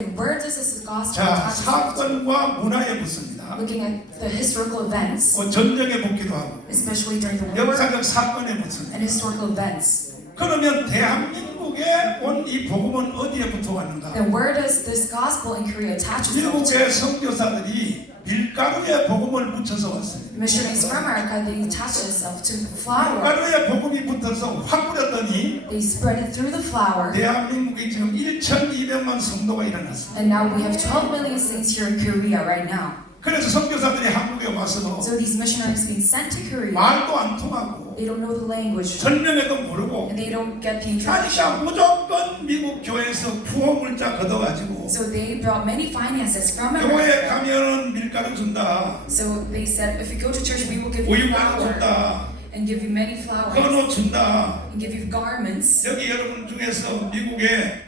Where does this gospel 자, attach itself to? 사건과 문화에 붙습니다. Looking at the historical events, 전쟁에 붙기도 하고 especially during the war, 역사적 사건에 붙습니다. and historical events. 그러면 대한민국에 온 이 복음은 어디에 붙어왔는가? Then where does this gospel in Korea attach itself to? 미국의 선교사들이 밀가루에 복음을 묻혀서 왔습니다. Missionaries from America, they attach themselves to the flour. 밀가루에 복음이 붙어서 확 뿌렸더니 They spread it through the flour, 대한민국이 지금 1,200만 성도가 일어났습니다. and now we have 12 million saints here in Korea right now. 그래서 선교사들이 한국에 와서 So these missionaries being sent to Korea, 말도 안 통하고 they don't know the language, 설명회도 모르고 and they don't get the 그러니까 introduction. 무조건 미국 교회에서 부호물자 걷어가지고 So they brought many finances from 교회에 America. 가면은 밀가루 준다, So they said, if you go to church, we will give you 우유가루 flour 준다, and give you many flowers 헌옷 준다. and give you garments. 여기 여러분 중에서 미국에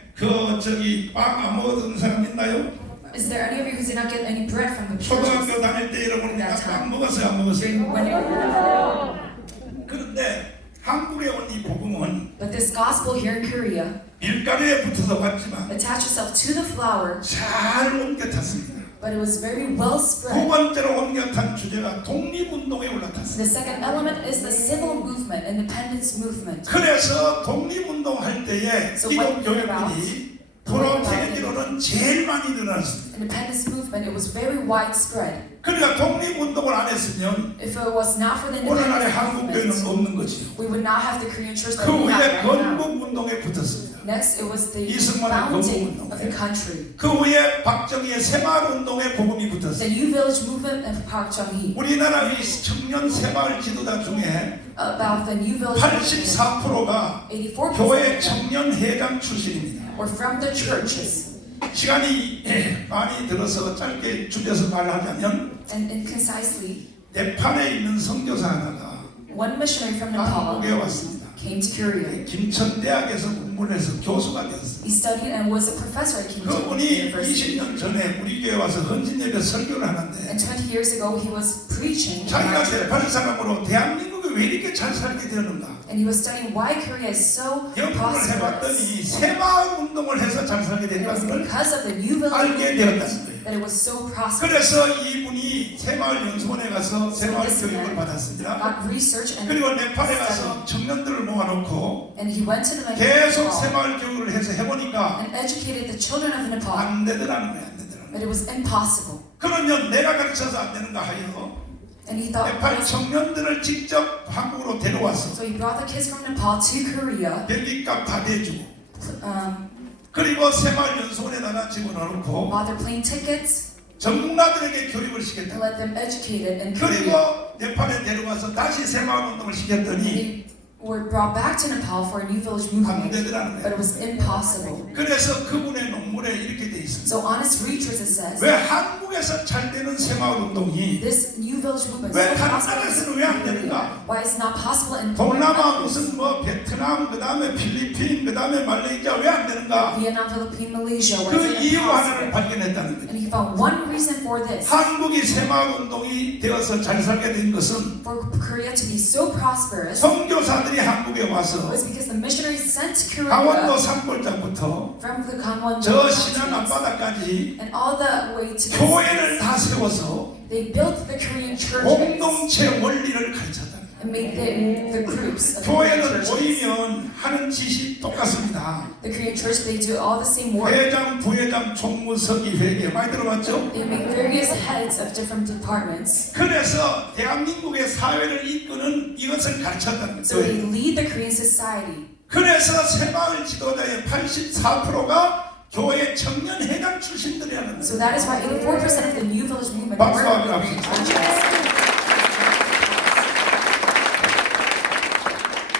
빵 안 먹었던 사람 있나요? Is there any of you who did not get any bread from the churches 초등학교 다닐 때 여러분 빵 먹었어요, 안 먹었어요? during when you? 그런데 한국에 온 이 복음은 But this gospel here in Korea 밀가루에 붙어서 왔지만 attached itself to the flour, 잘 옮겨 탔습니다. but it was very well 두 spread. 번째로 옮겨 탄 주제가 독립운동에 올라탔습니다. The second element is the civil movement, independence movement. 그래서 독립운동 할 때에 So 미국 what about 교회들이 프로테인으로는 제일 많이 일어났습니다. Independence movement, it was very widespread. 그러니까 독립운동을 안 했으면 If it was not for the 오늘날의 independence 한국 교회는 movement, 없는 거지요. we would not have the Korean church that 그 we have 후에 right now. 건국운동에 붙었습니다. Next, it was the 이승만의 founding 건국운동. of the country. 그 후에 박정희의 새마을운동에 복음이 The 붙었어요. New Village movement of Park Chung-hee. 우리나라 이 청년 새마을 지도자 중에 About the New Village movement, 84%가 84% 교회 청년 회장 출신입니다. were from the churches. 시간이 많이 들어서 짧게 줄여서 말하자면 And concisely, 네팔에 있는 선교사 하나가 one missionary from Nepal 한국에 왔습니다. came to Korea. 김천대학에서 공부를 해서 교수가 되었습니다. He studied and was a professor at Kim 그분이 University. 20년 전에 우리 교회 와서 헌신예배 설교를 하는데 And 20 years ago, he was preaching. 자기가 네팔 사람으로 대한민국이 왜 이렇게 잘 살게 되는가 And he was studying why Korea is so 연구를 prosperous. 해봤더니 새마을 운동을 해서 잘 살게 And it was 된다는 걸 because of the New Village 알게 movement 되었다는 거예요. that it was so prosperous. 그래서 이분이 새마을 연수원에 가서 새마을 교육을 받았습니다. Got research and 그리고 네팔에 가서 study. 청년들을 모아놓고 And he went to the 계속 Nepal 새마을 교육을 해서 해보니까 and educated the children of Nepal. 안 되더라는 거예요. 안 되더라는 But 거예요. it was impossible. 그러면 내가 가르쳐서 안 되는가 하여 And he thought, 네팔 청년들을 직접 한국으로 데려와서 so he brought the kids from Nepal to Korea. 비행기값 다 대주고 Um, 그리고 새마을 연수원에다가 집어넣고 while they're playing tickets, 전문가들에게 교육을 and 시켰다. let them educated in Korea. 그리고 네팔에 데려와서 다시 새마을 운동을 시켰더니 They were brought back to Nepal for a New Village 안 movement, 되더라는 but 거예요. it was impossible. 그래서 그분의 논문에 이렇게 돼 있습니다. So honest research it says 왜 한국에서 잘 되는 새마을 운동이 this New Village movement 왜 is so 다른 prosperous 나라에서는 in 왜 안 Korea. 되는가? Why it's not possible in 동남아 무슨 뭐 베트남 그다음에 필리핀 그다음에 말레이시아 왜 안 되는가? Vietnam, Philippines, Malaysia? Why 그 is it 이유 하나를 impossible? 발견했다는 거예요. And he found one reason for this. 한국이 새마을 운동이 되어서 잘 살게 된 것은 For Korea to be so prosperous 선교사들이 한국에 와서 was because the missionaries sent to 강원도 Korea 산골짜부터 from the Gangwon 저 신안 mountains 앞바다까지 and all the way to 교회를 the 다 세워서 they built the Korean churches 공동체 원리를 가르쳤다. and made the groups of the Korean 교회는 churches. 모이면 하는 짓이 똑같습니다. The Korean church, they do all the same work. 회장, 부회장, 총무, 서기, 회계 많이 들어봤죠? They make various heads of different departments. 그래서 대한민국의 사회를 이끄는 이것을 가르쳤다는 So they 거예요. lead the Korean society. 그래서 새마을 지도자의 84%가 교회 청년 회장 출신들이라는 So 거예요. that is why 84% of the New Village movement 박수 were 한번 Korean 합시다. churches.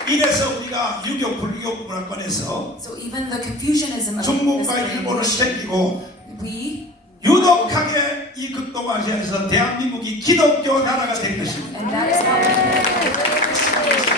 이래서 우리가 유교 불교 문화권에서 So even the Confucianism of 중국과 this 일본을 nation, 챙기고 we 유독하게 이 극동아시아에서 대한민국이 기독교 나라가 된 것입니다. and that is how we Christian nation.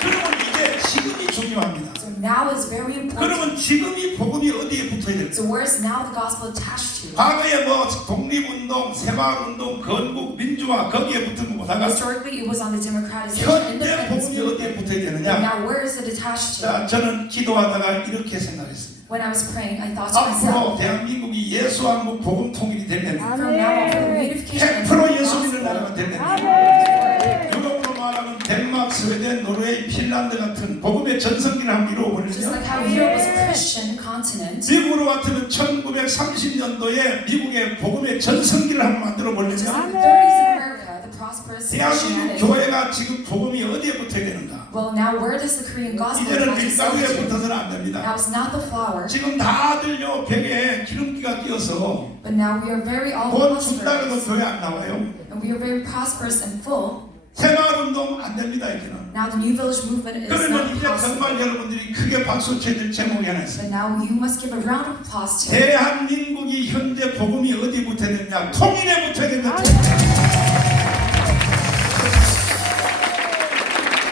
그러면 이제 지금이 중요합니다. So now is very important. 그러면 지금 이 복음이 어디에 붙어야 될까? So where is now the gospel attached to? 과거에 뭐 독립운동, 새마을운동, 건국, 민주화 거기에 붙은 것보다가 Historically, it was on the democratization, 현대 independence 복음이 어디에 movement. 붙어야 And 되느냐? now where is it attached to? 자, 저는 기도하다가 이렇게 생각했습니다. When I was praying, I thought to myself, 앞으로 대한민국이 예수왕국 복음 통일이 되면 from now on, for the unification of 100% the 예수 믿는 나라가 gospel, 되면 유럽으로 말하면 덴마크, 스웨덴, 노르웨이, 핀란드 같은 복음의 전성기를 한번 just 이루어버리죠. like how Europe was a Christian continent, 미국으로 같으면 1930년도에 미국의 복음의 전성기를 한번 만들어 just 버리면 like the 30s in America, the prosperous 대한민국 Christianity. 교회가 지금 복음이 어디에 붙어야 되는가? Well, now where does the Korean gospel 이제는 attach 밀가루에 itself to? 붙어서는 안 Now 됩니다. it's not the flour, 지금 다들요 벽에 기름기가 끼어서 but now we are very all 돈 준다고도 prosperous, 교회 안 나와요. and we are very prosperous and full. 새마을운동 안 됩니다 이제는. Now the New Village movement is 그러면 not 이제 possible. 정말 여러분들이 크게 박수 쳐줄 제목이 하나 있어요. But now you must give a round of applause to 대한민국이 현재 복음이 어디 붙어야 되느냐? 통일에 붙어야 된다.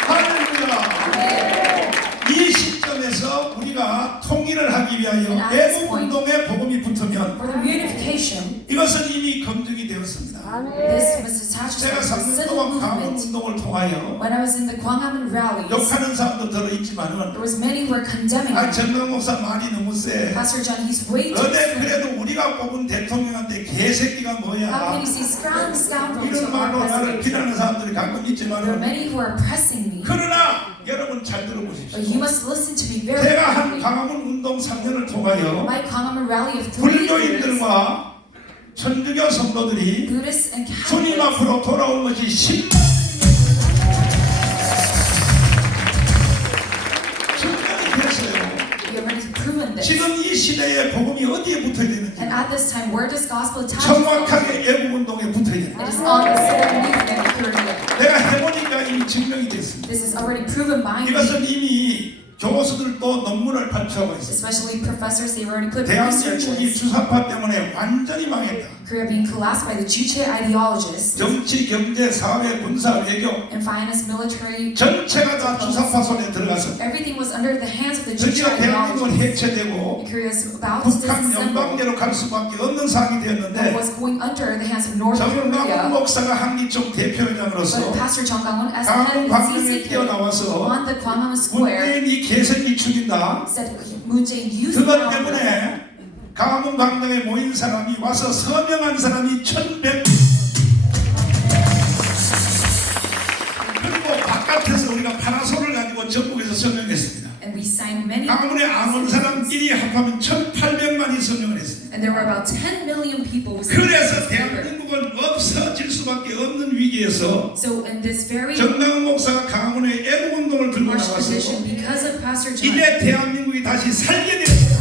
할렐루야. 이 시점에서 우리가 통일을 하기 위하여 애국운동에 복음이 붙으면 for the unification. 이것은 이미 검증이 되었습니다. This was attached to 제가 the 3년 civil 동안 movement. 강원운동을 통하여 When I was in the Gwanghwamun rallies, 욕하는 사람도 들어있지만은 there was many who were condemning 아 him. 정강 목사 말이 너무 세. Pastor John, he's way too 어제 extreme. 그래도 우리가 뽑은 대통령한테 개새끼가 How can 뭐야? you say scoundrel to 이런 our 말로 나를 president? 비난하는 사람들이 가끔 There are 있지만은 many who are pressing me, 그러나 여러분 잘 but you 들어보십시오. must listen to me very 제가 한 carefully. 광화문 운동 3년을 통하여 My Gwanghwamun rally of 3 years, 불교인들과 천주교 성도들이 Buddhists and 주님 Catholics, 앞으로 돌아온 것이 10만 증명이 됐어요. we already proven this. 지금 이 시대에 복음이 어디에 붙어야 되는지 And at this time, where does gospel attach itself to? 정확하게 애국운동에 붙어야 It 됩니다. is on the civil movement of Korea. 내가 해보니까 이미 증명이 됐습니다. This is already proven by me. 이것은 이미 교수들도 논문을 발표하고 있습니다. Especially professors, they already put 대한민국이 researches. 주사파 때문에 완전히 망했다. Korea being collapsed by the Juche ideologists 정치, 경제, 사회, 군사, 외교 and finance, military. 전체가 다 주사파 손에 들어가서 Everything was under the hands of the Juche 드디어 대한민국은 ideologists. 해체되고 And Korea is about to 북한 disassemble. 연방제로 갈 수밖에 없는 상황이 But 되었는데 was going under the hands of North 정강 Korea. 목사가 한기총 But 대표회장으로서 Pastor Jung Gang-won, as the head 강원 of the 광명에 CCK, 뛰어나와서 on the Gwanghwamun Square, 문재인이 개새끼 죽인다. said Moon Jae-in used 그것 power. 때문에 강원 광장에 모인 사람이 와서 서명한 사람이 1100. 그리고 바깥에서 우리가 파라솔을 가지고 전국에서 서명했습니다. And we signed many. 강원에 안 온 사람끼리 합하면 1800만이 서명을 했습니다. And there were about 10 million people who signed 그래서 this paper. 대한민국은 없어질 수밖에 없는 위기에서 So in this very 정강 목사가 강원의 애국운동을 들고 harsh 나와서 position, because of Pastor John, 이제 대한민국이 다시 살게 됐습니다.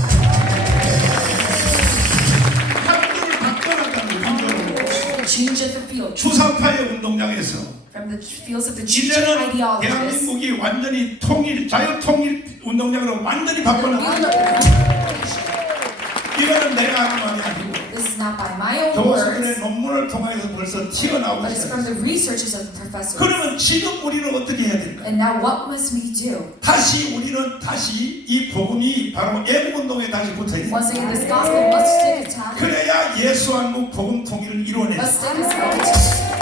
판도를 바꿔놨다는 거예요. change at the field, 주사파의 운동장에서 from the fields of the Juche 이제는 ideologists. 대한민국이 완전히 통일, 자유통일 운동장으로 완전히 The field 바꿔놨다. of the 이거는 내가 하는 말이 아니고 This is not by my own 교수들의 words, 논문을 통해서 벌써 튀어나오고 but it's from 있어요. the researches of the professors. 그러면 지금 우리는 어떻게 해야 될까요? And now what must we do? 다시 우리는 다시 이 복음이 바로 애국운동에 다시 붙어야 돼요. Once again, this gospel must take attack. 그래야 예수한국 복음 통일을 이뤄내요. Must take itself.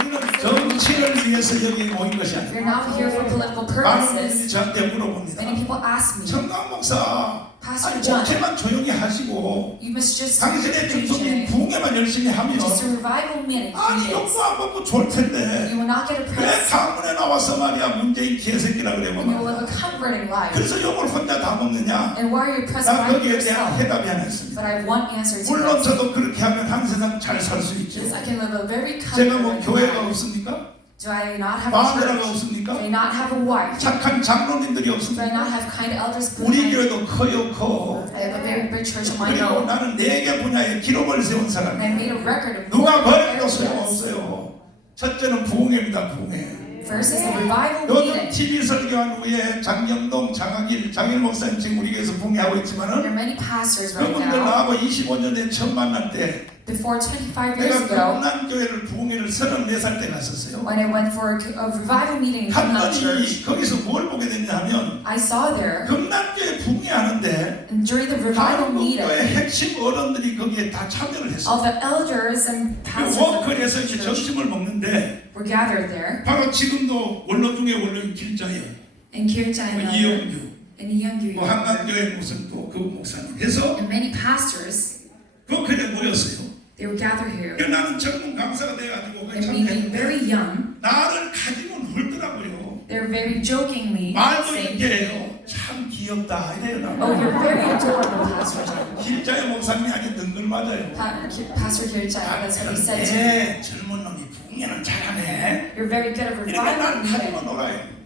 우리는 정치를 위해서 여기 모인 것이 아니에요. We're not here for political 많은 분들이 purposes. 저한테 물어봅니다. Many people ask me, 정강 목사, Pastor 아니 John, 목회만 조용히 하시고 you must just 당신의 중성인 preach 부흥회만 열심히 하면 just a revival meeting. 아니 욕도 안 먹고 좋을 텐데 You will not get 왜 oppressed, 강문에 나와서 말이야 문재인 개새끼라 그래 and you will 뭐 live a comforting life. 그래서 욕을 혼자 다 먹느냐? And why are you oppressed 나 by 거기에 대한 yourself? 해답이 하나 있습니다. But I have one answer to 물론 that. 저도 그렇게 하면 한 세상 잘 살 수 있죠. Because I can live a very 제가 뭐 comforting 교회가 life. 없습니까? Do I not have a 마누라가 church? Do 없습니까? I not have a wife? 착한 장로님들이 Do I 없습니까? not have kind elders 우리 behind? 교회도 커요 커. I have a very big church of my 그리고 own. 나는 4개 분야에 기록을 세운 And I 사람이에요. made a record of 누가 버려도 areas. 소용없어요. 첫째는 부흥회입니다. 부흥회. First is the revival 요즘 meeting. TV 설교한 후에 장영동, 장일 목사님 지금 우리 교회에서 부흥회하고 There 있지만은 are many pastors right 그분들 now. 나하고 25년 전에 처음 만날 때 Before 25 years 내가 ago, 금난교회를 부흥회를 34살 때 갔었어요. when I went for a revival meeting in Gyeongnam 갔더니 Church, 거기서 뭘 보게 됐냐 하면 I saw there, 금난교회 부흥회 하는데 and during the revival meeting, 한국교회 핵심 어른들이 거기에 다 참여를 했어요. all the elders and 그 pastors of the 워크에서 이제 church 점심을 먹는데 were gathered there. 바로 지금도 원로 중에 원로인 길자연, And Kirja and 이영규, in a younger 뭐 year. 한강교회 무슨 또 그 목사님 해서 And many pastors, 그 그냥 모였어요. they would gather here. 그래서 나는 젊은 강사가 돼가지고 And me being very young, 나를 가지고는 울더라고요. they were very jokingly 말도 saying, 이게요. 참 귀엽다 이래요. 나. "Oh, you're very adorable, Pastor John." 길자의 목사님이 아주 능글 맞아요. Pastor Kirchai, that's what he said to me. 네, 젊은 놈이 풍년은 잘하네. You're very good at 이렇게 난 reviving 가지고 me. 놀아요.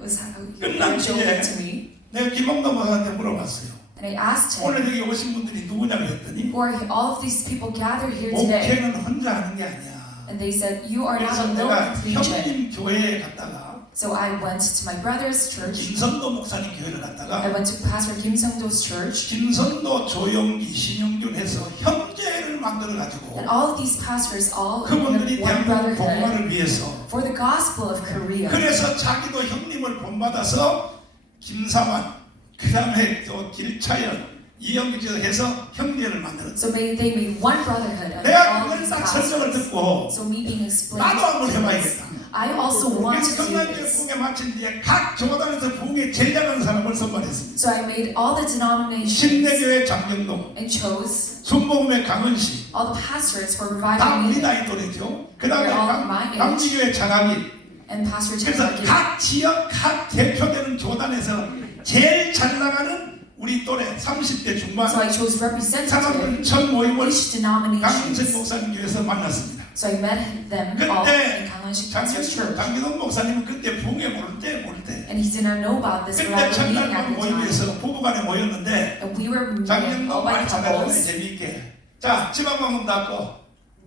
Was 끝난 joking 뒤에 to me. 내가 김홍도 목사한테 물어봤어요. And I asked him, 오늘 여기 오신 분들이 누구냐 그랬더니 who are all of these people gathered here today? 목회는 혼자 하는 게 아니야. And they said, you are not 그래서 alone 내가 in preaching. 형님 교회에 갔다가 So I went to my brother's church. 김선도 목사님 교회를 I 갔다가 went to Pastor Kim Sung-do's church. 김선도, 조영기, 신영균 해서 형제를 만들어가지고 And all of these pastors, all 그분들이 in one 대한민국 brotherhood, 복음화를 위해서 for the gospel of Korea. 그래서 자기도 형님을 본받아서 김사만 그 다음에 또 길차연 이영기에서 해서 형제를 만들었죠. So they made one brotherhood of 내가 all 그걸 these 딱 설명을 pastors. 듣고 So me being explained 나도 한번 to this, 해봐야겠다. I also want 그래서 to do 건강교회 this. 부흥회 마친 뒤에 각 교단에서 부흥회 제일 잘하는 사람을 선발했습니다. So I made all the denominations 신내교회 장경동, and chose 순복음회 강은씨 all the pastors for 다 reviving 우리 me 나이 또래죠. 그 다음에 They're all my age. 강지교회 장학일. and Pastor 그래서 Chang. 각 지역 각 대표되는 교단에서 제일 잘 나가는 우리 또래 30대 중반 So I chose representative 사람들 전 모임을 each 강은석 denomination. 목사님 교회에서 만났습니다. So I met them all in 그때 Gangwon-sik Pastor's church. 장기동 목사님은 그때 부흥회 모를 때 And he did not know about this 그때 revival meeting 첫날 at the time. 모임에서 부부간에 모였는데 And we were meeting 장경동 all by 말 잘하고 couples. 재미있게 자 지방방문 닫고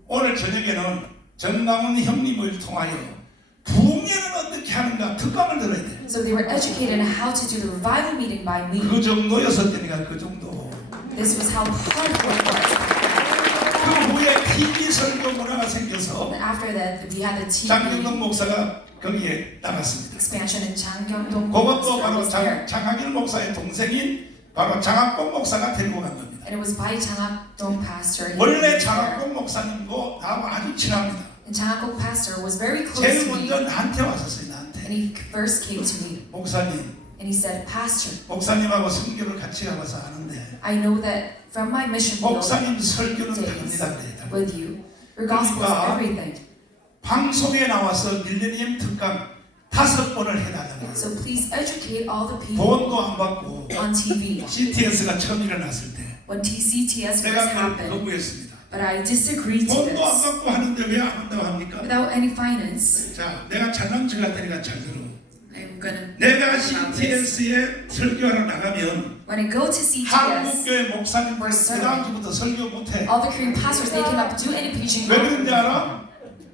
오늘 저녁에는 정강훈 형님을 통하여 부흥회는 어떻게 하는가 특강을 들어야 돼. So they were educated on how to do the revival meeting by me. 그 정도였었다니까 그 정도. This was how powerful it was. 그 후에 TV 설교 문화가 생겨서 And after that, we had the 장경동 TV 목사가 거기에 나갔습니다. expansion in Changgyeong-dong. 그것도 바로 was there. 장학일 목사의 동생인 바로 장학봉 목사가 데리고 간 겁니다. And it was by Changgyeong pastor. 원래 장학봉 목사님도 나하고 아주 친합니다. And Changgyeong pastor was very close 제일 to me. 먼저 나한테 왔었어요. And 나한테. he first came to me. 목사님, And he said, Pastor, 목사님하고 성교를 같이 가봐서 아는데 I know that from my mission field 목사님 설교는 days 다릅니다. 그래. with you, your gospel is 그러니까 everything. 방송에 나와서 밀레니엄 특강 5번을 해달라고. So please educate all the people 돈도 안 받고 on TV. CTS가 처음 일어났을 때 When TCTS first 내가 그걸 happened, 거부했습니다. but I disagreed to 돈도 안 this. 받고 하는데 왜 안 한다고 합니까? Without any finance, 자, 내가 잘난 척 할 테니까 잘 들어. I'm gonna. 내가 CTS에 설교하러 나가면 When I go to CTS, 한국교회 목사님들 그 다음 주부터 설교 못해. all the Korean pastors they cannot do any preaching. 왜 그런지 알아?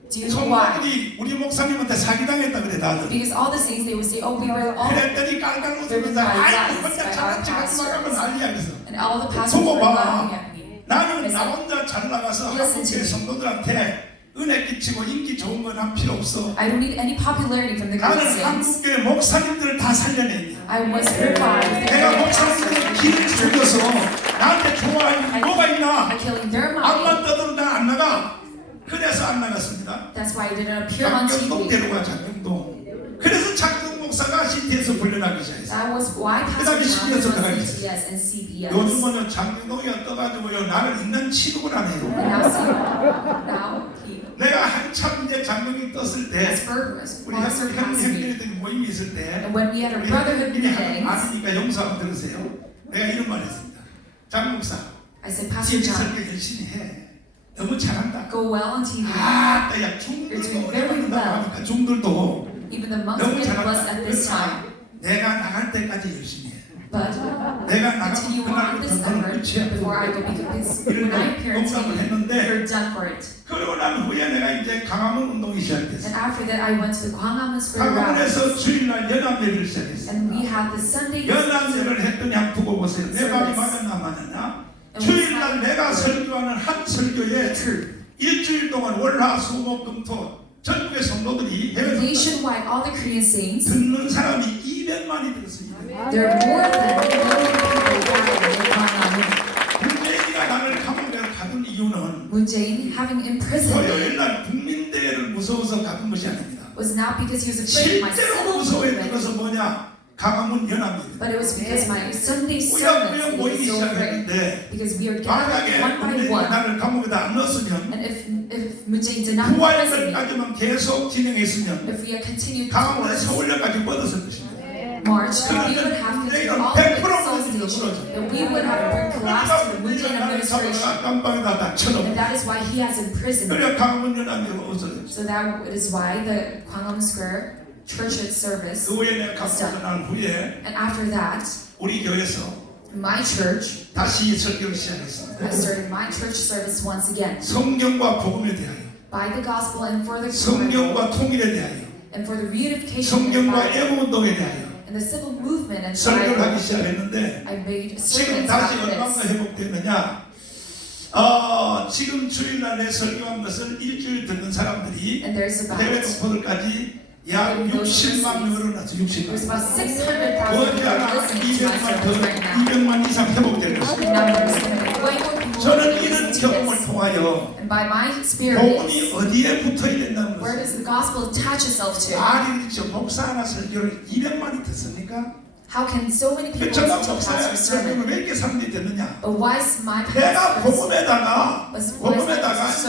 Do you know why? 성도들이 우리 목사님한테 사기당했다 그래 다들. Because all the saints they would say, oh, we were all, 그랬더니 깔깔 웃으면서 아이 혼자 잘난 척 하지 말라고 난리야 그래서. and all the pastors were laughing at me. 나는 나 혼자 잘 나가서 Listen to 한국교회 me. 성도들한테 은혜 끼치고 인기 좋은 건 난 필요 없어. I don't need any popularity from the 나는 Korean saints. 한국교회 목사님들을 다 살려내. I must revive. 내가 목사님들 길을 죽여서 나한테 좋아하는 게 뭐가 있나? By killing their 앞만 mind. 떠들어 나안 나가. 그래서 안 나갔습니다. That's why I didn't appear on 장경동 TV. 데려가 장경동. 그래서 장경 목사가 CT에서 불려나기 시작했어요. That was why 그다음에 Pastor John was CBS on 가 CBS and CBS. 요즘은 장경동이 떠가지고요 나를 있는 취급을 안 And 해요. now he, 내가 한참 이제 장경이 떴을 때 as Fergus, 우리 Pastor passed me. 형님들이 모임이 있을 때 And when we had a brotherhood 우리 meeting, 아시니까 용서 한번 들으세요. 내가 이런 말 했습니다. 장 목사 I said, Pastor TV John, 설교 열심히 해. 너무 잘한다. go well on TV. 아, 야 중들도 어려운다 하니까 중들도 Even the monks 너무 were blessed 잘한다. at this time. 내가 나갈 때까지 열심히 해. But 내가 나가면 continue on this 그날부터 너는 effort 끝이야. before I go, because when I appear on TV, you're done for it. 그러고 난 후에 내가 이제 강화문 운동이 시작됐어. And after that, I went to the Gwanghwamun Spring Rally. 강화문에서 주일날 연합 예배를 시작했어. And we had the Sunday 연합 예배를 했더니 한번 두고 보세요. 내 말이 맞았나 안 맞았나? 주일날 내가 설교하는 한 설교에 일주일 동안 월화 수목 금토 전국의 성도들이 해외에서 nationwide, all the Korean saints, 듣는 사람이 200만이 들었습니다. there are more than 1 million people gathered in Gwanghwamun. 문재인이가 나를 감옥에 가둔 이유는 Moon Jae-in, having imprisoned me, 토요일날 국민대회를 무서워서 가둔 것이 아닙니다. was not because he was afraid of my 실제로 civil 무서워했던 movement. 것은 뭐냐? 강화문 연합입니다. But it was because my Sunday 우여우여 sermons 모이기 was so great. 시작했는데 Because we are 만약에 gathered one by 문재인이 one. 나를 감옥에다 안 넣었으면 And if Moon Jae-in did not imprison me, 부활절까지만 계속 진행했으면 if we had continued 강화문에 towards 서울역까지 뻗었을 것입니다. March, we would have continued all the way to Seoul Station, and we would have been collapsed to the Moon Jae-in administration. 깜방에다 다 And 쳐넣어. that is why he has imprisoned me. 그래 강화문 연합이 없어졌어. So that is why the Gwanghwamun Square church service. 그 후에 내가 감옥에 난 후에 And after that, 우리 교회에서 my church, 다시 설교를 시작했습니다. I started my church service once again. 성경과 복음에 대하여, By the gospel and for the gospel, 성경과 통일에 대하여, and for the reunification of the 성경과 Bible, 애국운동에 대하여 and the civil movement and 설교를 하기 Bible. 시작했는데 I made 지금 sermons 다시 about 얼마나 this. 회복되느냐? 지금 주일날에 설교한 것을 일주일 듣는 사람들이 And there's 대외 about 동포들까지 약 60만 늘어났죠. 60만. there's about 600,000 머지 people 않아 listening to my 200만 더, sermons right now. 200만 이상 회복될 것입니다. The number is going to be way more people 저는 listening 이런 to 경험을 this. 통하여 And by my 복음이 experience, 어디에 붙어야 된다는 where 것을 does the gospel attach itself to? 아니 저 목사 하나 설교를 200만이 듣습니까? How can so many people 저가 listen to a 목사 pastor's sermon? 설교를 왜 이렇게 사람들이 듣느냐? But why is my 내가 pastor's 복음에다가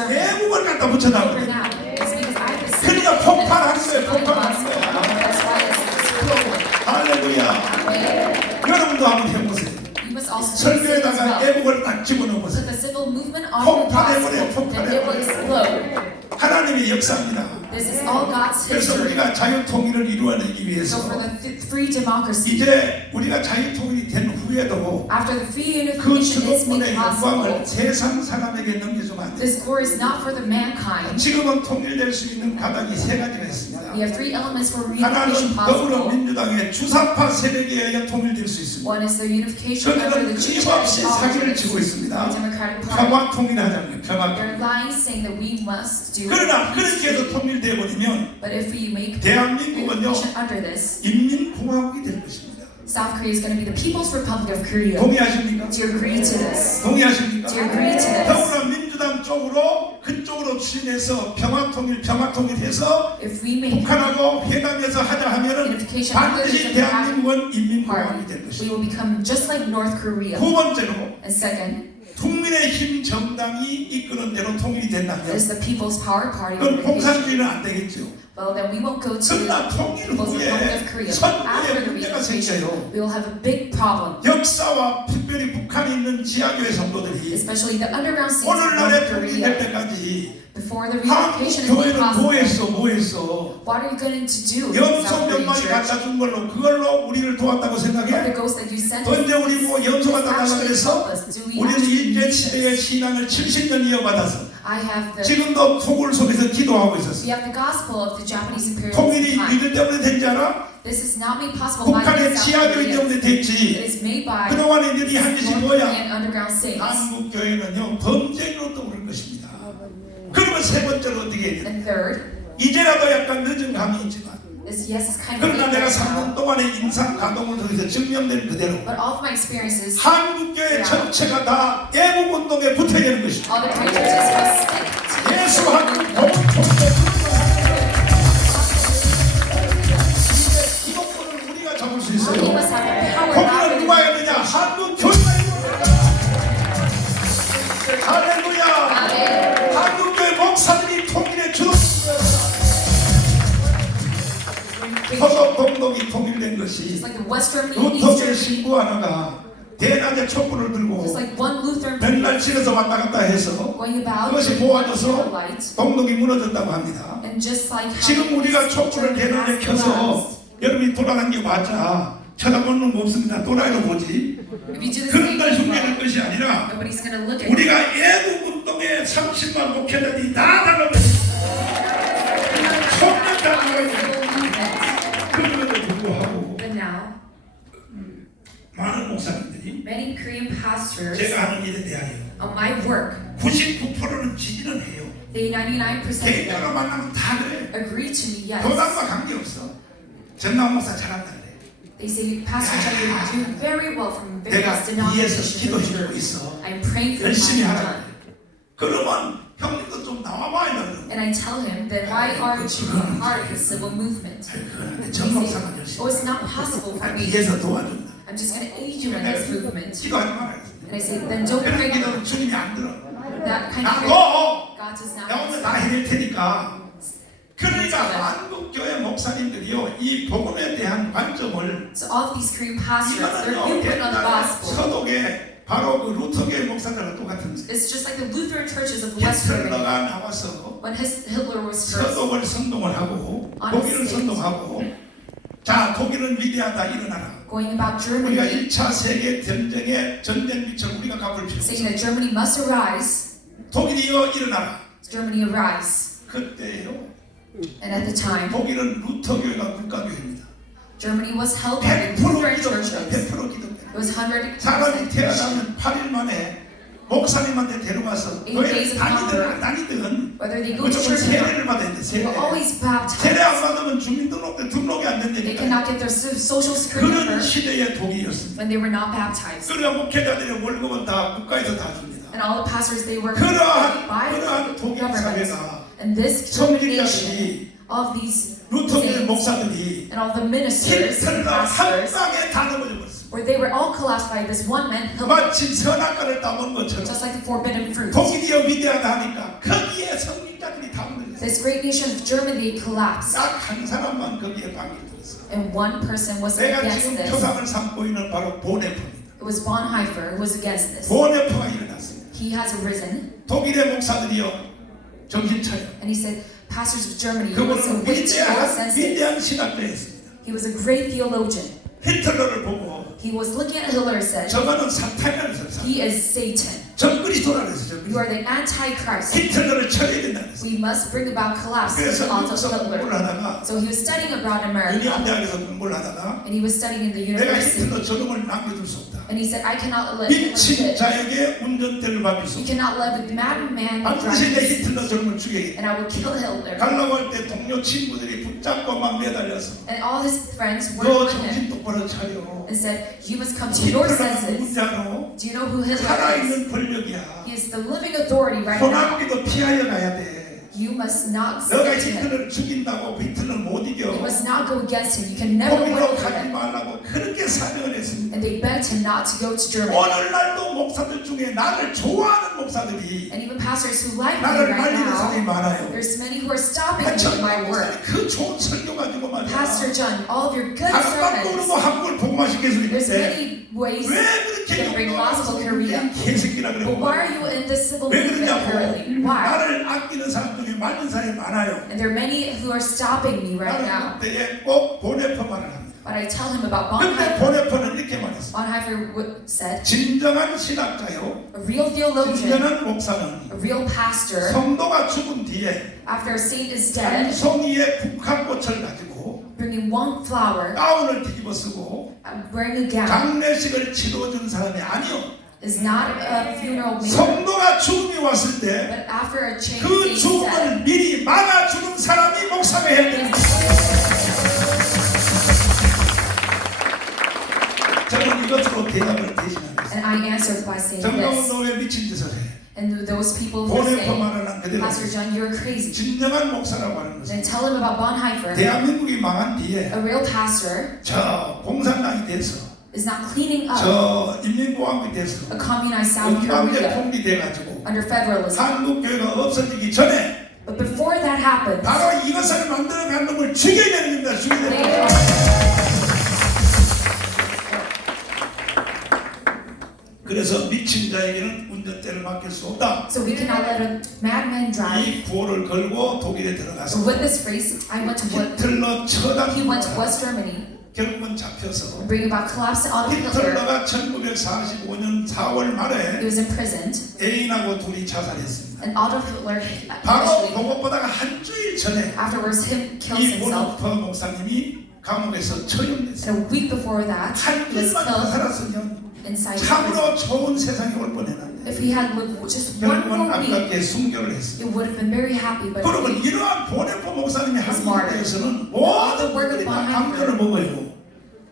애국을 갖다 over 붙여놨거든. now? It's because I have a 그러니까 폭발하는 거예요. 폭발하는 거예요. That's why it's exploding. 할렐루야. Amen. 여러분도 한번 해보세요. You must also do this as 설교에다가 well. 애국을 딱 집어넣어보세요. Put the civil movement on the 폭발해버려요. gospel, and it will explode. 하나님의 역사입니다. This is all God's 그래서 history. 우리가 자유통일을 이루어내기 So 위해서 for the free democracy, 이제 우리가 자유통일이 된 후에도 after the free 그 unification is 주도권의 made 영광을 possible, 세상 사람에게 넘겨주면 안 돼요. this glory is not for the mankind. 지금은 통일될 수 있는 가닥이 세 가지가 있습니다. We have three elements for 하나는 reunification possible. 더불어민주당의 주사파 세력에 의해 통일될 수 있습니다. One is the unification under 저들은 the 끊임없이 사기를 치고 the 있습니다. Democratic Party. 평화 통일하자면 평화 통일. They're lying, saying that we must do. 그러나 그렇게 해서 통일되어 버리면 But if we make 대한민국은요 unification under this, 인민공화국이 될 것입니다. South Korea is going to be the People's Republic of Korea. 동의하십니까? Do you agree to this? 동의하십니까? Do you agree to this? 더불어민주당 쪽으로 그쪽으로 추진해서 평화통일해서 If we make 북한하고 회담해서 하자 하면은 unification under the 반드시 Democratic 대한민국은 인민공화국이 될 Party, we 것입니다. will become just like North Korea. 두 번째로 And second 국민의힘 정당이 이끄는 대로 통일이 된다면 is the People's Power Party. 그건 unification. 공산주의는 안 되겠죠. Well, then we won't go to 그러나 the 통일 People's Republic of 후에 Korea. 선거에 After the 문제가 reunification, 생겨요. we will have a big problem. 역사와 특별히 북한에 있는 지하교회 성도들이 Especially the underground cities of 오늘날에 North 통일될 Korea. 때까지 Before the 한국 reunification is made 교회는 possible, 뭐 했어? what are you going to do in 염소 South 몇 Korean 마리 church? 갖다 준 걸로 그걸로 우리를 도왔다고 What 생각해? the ghost that you sent 언제 우리 뭐 염소 갖다 달라고 actually 그랬어? help us? Do we 우리는 actually need 일제시대의 this? 신앙을 70년 이어받아서 I have the 지금도 통일 속에서 기도하고 있었어. we have the gospel of the Japanese 통일이 imperialism time. 니들 때문에 된지 알아? This is not made possible by 북한의 the South 지하교회 Koreans. 때문에 It 됐지. is made by 그동안 니들이 한 짓이 North 뭐야? Korean underground saints. 한국 교회는요 범죄로 떠오를 것입니다. 그러면 세 번째로 어떻게 해야 돼? And third 이제라도 약간 늦은 감이 있지만 is yes, it's kind of 그러나 late 내가 right 3년 now. 동안의 인상 가동을 통해서 증명된 그대로 But all of my experiences, 한국교회 전체가 다 애국운동에 붙어야 되는 것입니다. all the Korean churches must stick to 예수 the 한국 movement. 기독교를 우리가 잡을 수 We 있어요. must have the power not 거기는 only 누가 해야 되냐? 한국 교회가 해야 된다. 할렐루야. Amen. 한국교회 목사들이 통일의 주도. 서독 동독이 통일된 것이 Just like the West Germany and East 루터교회 Germany, 신부 하나가 대낮에 촛불을 들고 just like one Lutheran 맨날 집에서 왔다 갔다 해서 going about 그것이 the 모아져서 light, 동독이 무너졌다고 합니다. and just like how 지금 우리가 the 촛불을 대낮에 has 켜서 collapsed. 여러분이 돌아다니고 봤자 쳐다보는 거 없습니다. 또라이로 보지. If you do the 그런 same 걸 thing, 흉내낼 것이 아니라 nobody's going to look at 우리가 애국운동에 30만 목회자들이 다 달라붙었습니다. 청년 단위가 civil movement. 그럼에도 불구하고 But now, 많은 목사님들이 many Korean pastors, 제가 하는 일에 대하여 on my work, 99%는 지지는 해요. they 99% of 개인적으로 them 만나면 다 그래. agree to me, yes. 교단과 관계없어. 전남 목사 잘한다 그래. They say, Pastor John, you do very well from 내가 various 위에서 denominations of 기도해주고 church. 있어. I'm praying for you, 열심히 Pastor 하라. John. 그러면 형님도 좀 나와봐야 되는. And I tell him that why aren't you a part of the civil movement? 그런데 He 전 목사가 said, 열심히. oh, it's not possible for me. 뒤에서 도와준다. I'm just going to aid you in this movement. 기도하지 말아요. And I say, then don't 그런 pray. 기도는 주님이 안 들어. That kind of prayer, 나고 God does not 나 오늘 answer. 다 해낼 테니까. 그러니까 한국 교회 목사님들이요 이 복음에 대한 관점을 So all of these Korean pastors, their 이거는요 viewpoint on the 옛날에 gospel 서독에 바로 그 루터교회 목사들과 똑같은 거예요. is just like the Lutheran churches of West Germany. 히틀러가 나와서 When Hitler was first, 서독을 선동을 하고 독일을 선동하고 자 독일은 위대하다 일어나라. going about 우리가 Germany, 1차 세계 전쟁의 전쟁 빛을 우리가 갚을 필요 saying 없어. that Germany must arise, 독일이여 일어나라. Germany arise. 그때요 And at the time, 독일은 루터교회가 국가교회입니다. Germany was held by 100% the Lutheran 기독교, churches. 100% 기독교. It was 100% 사람이 Christian. 태어나면 8일 만에 목사님한테 데려가서 8 교회 days of 다니든 hunger. 안 다니든 Whether they go to 무조건 church or not, 세례를 받아야 돼. they 세례. will always baptize. 세례 안 받으면 주민등록대 등록이 안 They 된다니까. cannot get their social security 그런 number 시대의 독이었습니다. when they were not baptized. 그러나 목회자들의 월급은 다 국가에서 다 줍니다. And all the pastors, they were 그러한 by 독일 government. 사회가 And this nation, 성직자들이 all of these 루터교회 saints, 목사들이 and all the ministers and 히틀러 한 pastors, 방에 다 넘어져버렸습니다. where they were all collapsed by this one man, Hitler, 마치 선악과를 따먹은 것처럼 just like the forbidden fruit. 독일이여 위대하다 하니까 거기에 성직자들이 다 몰려있어요. This great nation of Germany collapsed, 딱 한 사람만 거기에 방해 들었어요. and one person was 내가 against 지금 this. 표상을 삼고 있는 바로 보네프입니다. It was Bonhoeffer who was against this. 보네프가 일어났습니다. He has arisen, 독일의 목사들이여 정신 차려. and he said, pastors of Germany, you must 그분은 awake to your senses. 위대한 신학자였습니다. He was a great theologian. 히틀러를 보고 He was looking at Hitler and said, 저거는 사탄이라는 사람. he is Satan. 적그리스도라는 그랬어요. You are the Antichrist. 히틀러를 쳐야 된다는 그랬어요. We must bring about collapse to 그래서 the altar 여기서 of 공부를 Hitler. 하다가 So he was studying abroad in 유니온 America, 대학에서 공부를 하다가 and he was studying in the 내가 university. 히틀러 저놈을 남겨둘 수 없다. And he said, I cannot let Hitler 미친 live. 자에게 운전대를 맡길 수 You 없다. cannot let the madman 반드시 내 drive. 히틀러 저놈을 죽여야겠다. And I will kill Hitler. 가려고 할 때 동료 친구들이 붙잡고 막 매달려서 And all his friends were 너 with him 정신 똑바로 차려. and said, you must come to your 히틀러는 senses. 문자로 Do you know who Hitler is? 살아있는 권력이야. He is the living authority right now. 소나기도 피하여 가야 돼. You must not 너가 submit to him. 히틀러를 죽인다고 히틀러를 못 이겨. You must not go against him. You can never win 거기로 over 가지 him. 말라고 그렇게 사명을 했습니다. And they begged him not to go to Germany. 오늘날도 목사들 중에 나를 좋아하는 목사들이 And even pastors who like me 나를 right 말리는 사람이 now, 많아요. there's many who are stopping me 저 in my work. 목사님 그 좋은 설교 가지고 말이야. Pastor John, all of your good 한국도 그러고 sermons, 한국을 복음화시킬 수 there's 있는데 many ways 왜 to 그렇게 bring gospel Korea. 개새끼라 그래? But why are you in this civil 왜 movement 그러냐고. currently? Why? 나를 아끼는 사람 중에 맞는 사람이 많아요. And there are many who are stopping me right now. 나는 그때에 꼭 보네퍼 말을 합니다. But I tell him about 근데 Bonhoeffer. 보네퍼는 이렇게 말했어. Bonhoeffer said, 진정한 신학자요, a real theologian, 진정한 목사는 a real pastor, 성도가 죽은 뒤에 after a saint is 한 dead, 송이의 국화꽃을 가지고 bringing one flower, 가운을 뒤집어 쓰고 wearing a gown, 장례식을 치러준 사람이 아니요. is not a funeral maker. 성도가 죽음이 왔을 때 But after a chain 그 saint is dead, 죽음을 미리 막아주는 사람이 목사가 해야 됩니다. 저는 이것으로 대답을 대신하겠습니다. and I answered by saying 정강은 this. 너왜 미친 짓을 해? And those people who 보네퍼 say, 말을 한 그대로 Pastor John, you're crazy. 진정한 목사라고 하는 Then 것은 tell him about Bonhoeffer, 대한민국이 망한 뒤에 a real pastor, 저 공산당이 돼서 is not cleaning up 저 인민공화국이 돼서 a communized South 연방제 Korea 통일이 돼가지고 under federalism. 한국교회가 없어지기 전에 But before that happens, 바로 이것을 만들어간 놈을 죽여야 됩니다. 죽여야 they 됩니다. 그래서 미친 자에게는 운전대를 맡길 수 없다. so we cannot let a madman drive. 이 구호를 걸고 독일에 So 들어가서 with this phrase, I went to what 히틀러 처단 he went to West Germany 결국은 잡혀서 and bring about collapse out of Hitler. 히틀러가 1945년 4월 He 말에 was imprisoned, 애인하고 둘이 자살했습니다. and Adolf Hitler 바로 actually 그것보다가 한 주일 전에 afterwards him kills 이 himself. 보너퍼 목사님이 감옥에서 처형됐어요. And a week before that, 한 he was 주일만 더 killed 살았으면 inside prison. 참으로 좋은 세상이 올 뻔했는데 If he had lived just one 결국은 more week, 아깝게 순교를 했어요. it would have been very happy. But 그러면 이러한 보네퍼 목사님의 His 한국에 martyr. 대해서는 All the 모든 work of 분들이 다 Bonhoeffer. 감동을 먹어요.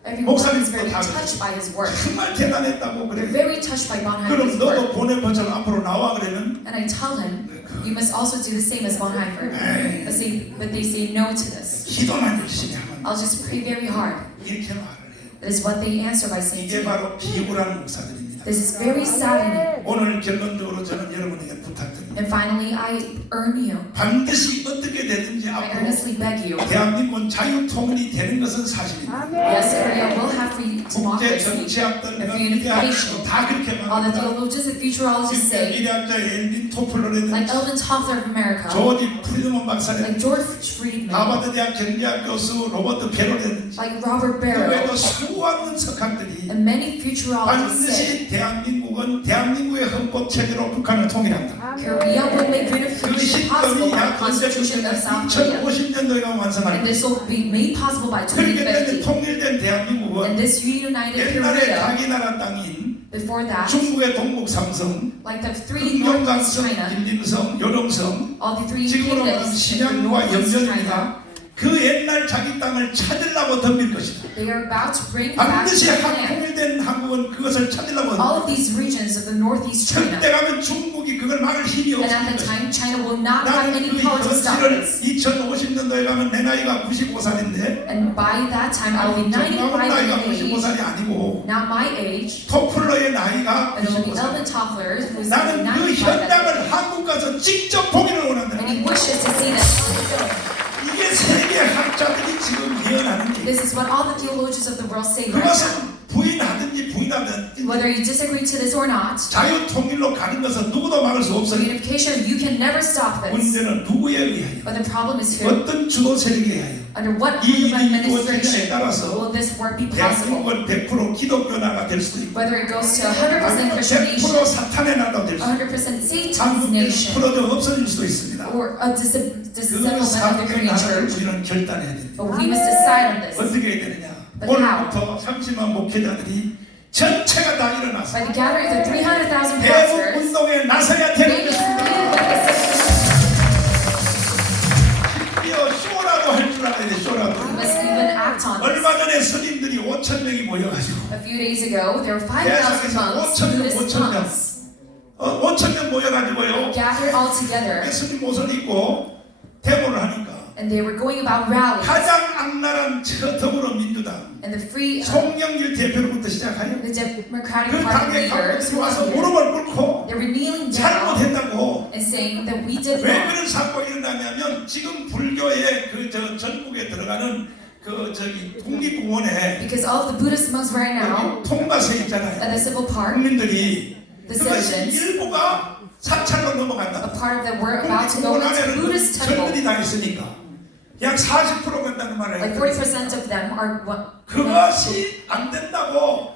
everyone was 목사님도 very 다 touched by his work. 정말 대단했다고 They're 그래. very touched by 그럼 Bonhoeffer's 너도 work. 보네퍼처럼 앞으로 나와 그러면 And I I tell him, you must also do the same as Bonhoeffer. But they say no to this. 기도만 열심히 하면 I'll just pray very hard. 이렇게 말을 해요. That is what they answer by saying to 이게 me. 바로 비굴한 목사들입니다. This is very saddening. 오늘 결론적으로 저는 여러분에게 부탁드립니다. And finally, I urn you. 반드시 어떻게 되든지 I 앞으로 earnestly beg you. 대한민국은 자유통일이 되는 것은 사실입니다. Yes, Korea will have free 국제 democracy. 정치학들, And unification. 다 그렇게 All the 말합니다. theologians and futurologists 지금 say, 미래학자 엘빈 like 토플러라든지 Elvin Toffler of America, 조지 프리드먼 박사님, like George Friedman, 하버드 대학 경제학 교수 로버트 베로라든지 like Robert 그 외에도 Barrow, 수많은 석학들이 and many futurologists 반드시 say 대한민국의 헌법 체제로 북한을 통일한다. Korea will make 그 unification possible 시점이 by 약 the Constitution of South Korea. 2050년도에 And 완성합니다. this will be made possible by 그렇게 되면 2050. 통일된 And 대한민국은 this reunited 옛날에 Korea, 자기 나라 땅인 before that, 중국의 동북 삼성, like the three northeast 금룡강성, China, 김림성, 요령성, all the three 지금으로 말하면 kingdoms in 신양과 northeast China, 연전입니다. 그 옛날 자기 땅을 찾으려고 덤빌 것이다. they are about to bring back 반드시 their land. 통일된 한국은 그것을 찾으려고 All 덤빌 of these regions of the northeast China. 그때 가면 중국이 그걸 막을 힘이 And at 없습니다. the time, China will not have 나는 any 그 power to stop 현실을 this. 2050년도에 가면 내 나이가 95살인데 And by that time, I will be 95 나이가 in age, 95살이 아니고 not my age, 토플러의 나이가 and it will be 95살. Elvin Toffler, who is 나는 그 95 현장을 한국 가서 직접 보기를 원한다. and he wishes to see this. 이게 세계 학자들이 지금 예언하는 게 This is what all the theologians of the world say right now. 그것은 부인하든지 부인하든지 Whether you disagree to this or not, 자유 통일로 가는 것은 누구도 막을 수 없어요. unification, you can never stop this. 문제는 누구에 의하여 But the problem is who? 어떤 주도 세력에 의하여 Under what 이 kind of 일이 이루어지냐에 administration 따라서 will this work be possible? 대한민국은 100% 기독교 나라가 될 수도 있고 Whether it goes to 100% Christian 100% nation, 사탄의 나라가 될 수도 있고 100% Satan's 한국은 nation, 풀어져 없어질 수도 있습니다. or a 그 dissettlement of the 사건의 Korean 나라를 church. 우리는 결단해야 됩니다. But we must decide on this. 어떻게 해야 되느냐? But 오늘부터 30만 목회자들이 전체가 다 일어나서 By the gathering of the 300,000 대북 pastors, 운동에 나서야 they 되는 must 것입니다. lead with this. 심지어 쇼라도 할 줄 알아야 돼. We 쇼라도. must even act on this. 얼마 전에 스님들이 5천 명이 모여가지고 A few days ago, there were 5,000 monks, 5,000 Buddhist monks, 5천 명 모여가지고요. gathered all together, 스님 옷을 입고 데모를 하니까 and they were going about rallies. 가장 악랄한 저 더불어민주당 And the free, 송영길 대표로부터 시작하여 the Democratic 그 Party 당의 leaders, 강력들이 와서 무릎을 꿇고 they were kneeling down 잘못했다고. and saying that we did 왜 wrong. 그런 사건이 일어나냐면 지금 불교의 그 전국에 들어가는 그 국립공원에 Because all of the Buddhist monks right now 통과세 at 있잖아요. the civil park, 국민들이 the 그것이 citizens, 일부가 사찰로 a 넘어간다. part of them were about to go 국립공원 into 안에는 Buddhist 젊은이 temple. 다 있으니까 약 40% 간다는 말을 Like 했거든요. 40% of them are 그것이 안 된다고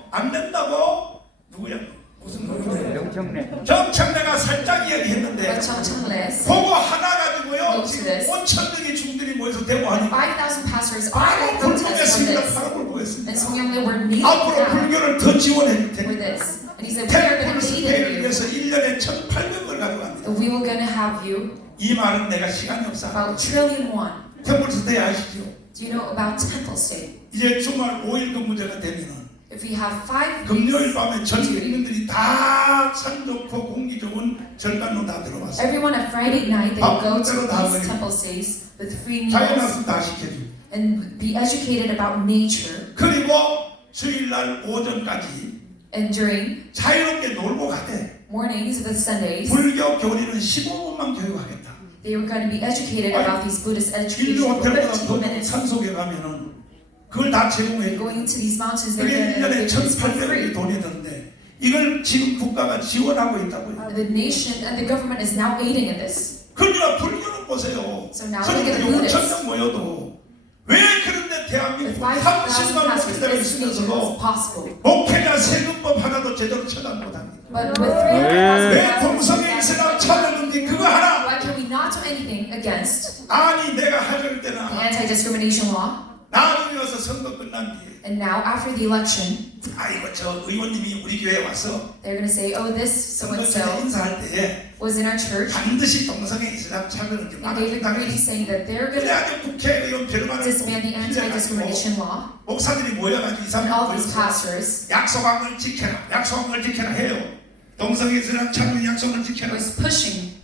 누구야? 무슨 누구야? 정청래가 살짝 이야기했는데 Changchunglist. 그거 하나 가지고요 No to 지금 this. 5천 명의 중들이 모여서 데모하니까 5,000 pastors 바로 all protest for 불국했습니다. this. 바로 And 불국했습니다. Songyang were kneeling 앞으로 down 불교를 더 지원해 줄 for 테니까 this. And he said, we are 템플 going to lead 스테이를 in you. 위해서 1년에 1,800을 가져갑니다. And we were going to have you 이 말은 내가 시간이 없어. about trillion won. 템플 스테이 아시죠? Do you know about temple state? 이제 주말 5일 근무제가 되면은 If we have 5 금요일 weeks, 밤에 전 국민들이 다 산 좋고 공기 좋은 절간로 다 들어왔어요. everyone at Friday night, they 밥 will go to 공짜로 다 these 먹여요. temple states with free 자연 meals 학습 다 시켜주고 and be educated about nature. 그리고 주일날 오전까지 And during 자유롭게 놀고 가대. mornings of the Sundays, 불교 교리는 15분만 교육하겠다. they were going to be educated about these Buddhist 인류 education for 호텔보다 15 더 minutes. 산속에 가면은 그걸 다 제공해. Going to these mountains, they're 그게 going to 1년에 give this for 1,800억이 free. 돈이 드는데 이걸 지금 국가가 지원하고 있다고요. The nation and the government is now aiding in this. 그러니까 불교는 보세요. So now look at the 선생님이 Buddhists. 5,000명 모여도 왜 그런데 With 대한민국 5,000 30만 pastors, 목회자가 this nation is 있으면서도 possible. 목회자 세금법 하나도 제대로 처단 못합니다. But with 왜 300,000 동성애 이슬람 찾았는데 그거 하나 why can we not do anything against 아니 내가 하려을 the 때는 anti-discrimination law? 나중에 와서 선거 끝난 뒤에 And now, after the election, 아이고 저 의원님이 우리 교회에 와서 they're going to say, oh, this 선거 때 so-and-so 인사할 때 was in our church. 반드시 동성애 이슬람 차별을 좀 And David 막아준다. Grady saying that they're going 그래 to 아주 국회의원 별만을 disband the anti-discrimination law. 목사들이 모여가지고 이 And 사람 all these 모여서 pastors 약속한 걸 지켜라 해요. 동성애 이슬람 차별 약속을 지켜라. was pushing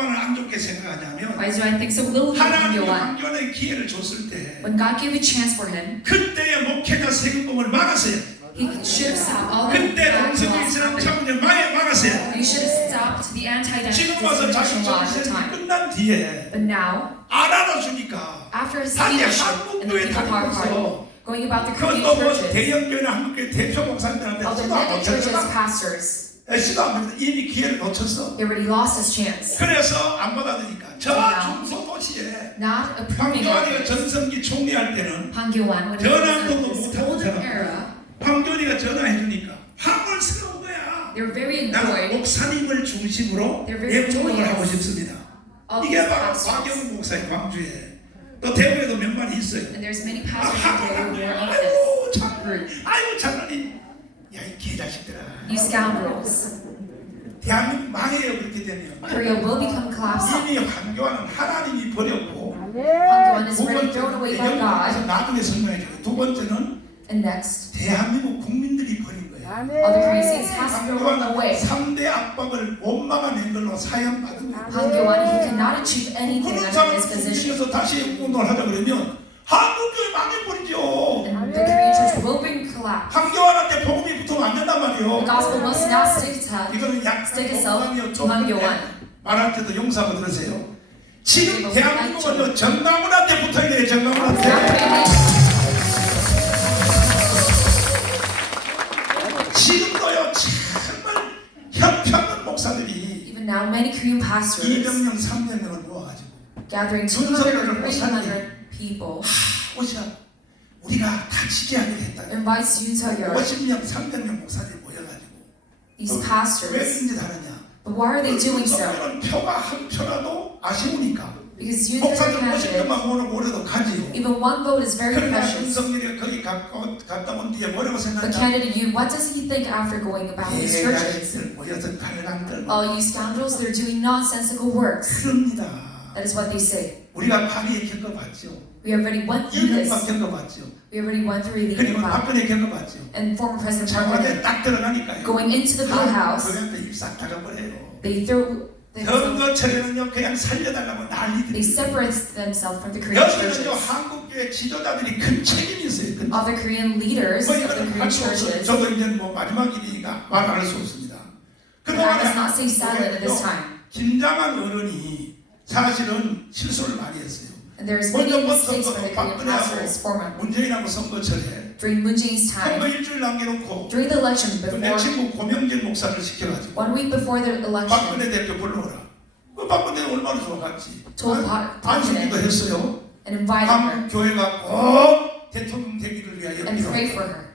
황교안을 안 좋게 생각하냐면 Why do I think so little of 하나님이 Hangyoan? 황교안에게 기회를 줬을 때 When God gave a chance for him, 그때의 목회자 세금공을 막았어요. he should have stopped all the 그때 bad 동성애 laws 이슬람 happening. 차원에 막았어요. He should have stopped the 지금 와서 자기 anti-discrimination law at the 정치생이 time. 끝난 뒤에 But now, 안 알아주니까 after his 다시 leadership in the 한국교회 People Power Party, 다니면서 going about the Korean 그것도 뭐 churches, 대형교회나 한국교회 대표 목사님들한테 of the 시도 안 mega churches 놓쳤잖아. pastors, 시도 안 놓쳤어. 이미 기회를 놓쳤어. they already lost his chance. 그래서 안 받아들이니까 저 중소도시에 Not approving 황교안이가 it. 전성기 총리할 때는 Hangyoan, when he was 전화도 in this 못하고 golden 전화. era, 황교안이가 전화해주니까 한물스러운 거야. they were very 나는 employed. 목사님을 중심으로 They're very 예복을 하고 joyous. 싶습니다. All 이게 these 바로 pastors. 박영훈 목사의 광주에 또 대구에도 몇 마리 있어요. And there's many pastors out there who were of this 아이고 참, group. 아이고 장로님, 야이 개자식들아. You scoundrels. 대한민국 망해요 그렇게 되면. Korea will become collapsed. 이미 황교안은 하나님이 버렸고 Hangyoan is 두 already thrown away by 번째는 God. 나중에 설명해줘요. 두 번째는 And next, 대한민국 국민들이 버린 거예요. all the Koreans has thrown 황교안은 away. 3대 압박을 못 막아낸 걸로 사형받은 거예요. Hangyoan, he cannot achieve anything 그런 under 사람을 his position. 국민에서 다시 운동을 하자 그러면 한국교회 망해버리죠. And the Korean church will bring collapse. 황교안한테 복음이 붙으면 안 된단 The 말이에요. gospel must not stick to 이거는 약간 stick itself 농담이요. to Hangyoan. 말할 때도 용서하고 들으세요. 지금 대한민국은 정강훈한테 붙어야 돼요. 정강훈한테. 지금도요 정말 형편없는 목사들이 Even now, many Korean pastors 200명, 300명을 모아가지고 gathering 200 or 300 people 오시라 우리가 다 지지하기로 했다. invites Yoon Seo-yeol, 50명, 300명 목사들이 모여가지고 these 왜 pastors. 인지 다르냐? But why are they doing so? 그러면 표가 한 표라도 아쉬우니까 Because Yoon 목사들 Seo-yeol candidate, 50명만 모으면 오래도 가지요. even one vote is very 그러나 precious. 윤석열이 거기 갔다 온 뒤에 뭐라고 But 생각하냐? candidate Yoon, what does he think after going about these churches? 자식들 모여서 발랑들 All you scoundrels, they're doing nonsensical works. 그럽니다. That is what they say. 우리가 파리에 겪어봤죠. We already went through this. 이명박 겪어봤죠. We already went through the 그리고 Impact. 박근혜 겪어봤죠. And former President 청와대 Park, 딱 들어가니까요. going into the Blue House, 그한테 입싹 닫아버려요. they 선거철에는요 그냥 살려달라고 난리들이. separate themselves from the Korean 여기는요 churches. 한국교회 지도자들이 큰 책임이 있어요. 큰 Of the Korean leaders 뭐 of the 이거는 Korean 할 수 없어요. churches. 저도 이제 뭐 마지막 일이니까 말할 수 없습니다. But I must not stay silent at this time. 김장한 어른이 사실은 실수를 많이 했어요. And there's many mistakes from the Korean pastors 박근혜하고 former 문재인하고 선거철에 during Moon Jae-in's 선거 time. 일주일 남겨놓고 During the election, 내 before 친구 고명진 목사를 시켜가지고 1 week before the election, 박근혜 대표 불러오라. 그 박근혜는 얼마나 좋아갔지. told 안수기도 했어요. and invited her 한 교회가 꼭 대통령 되기를 위하여 and pray 기도하고. for her.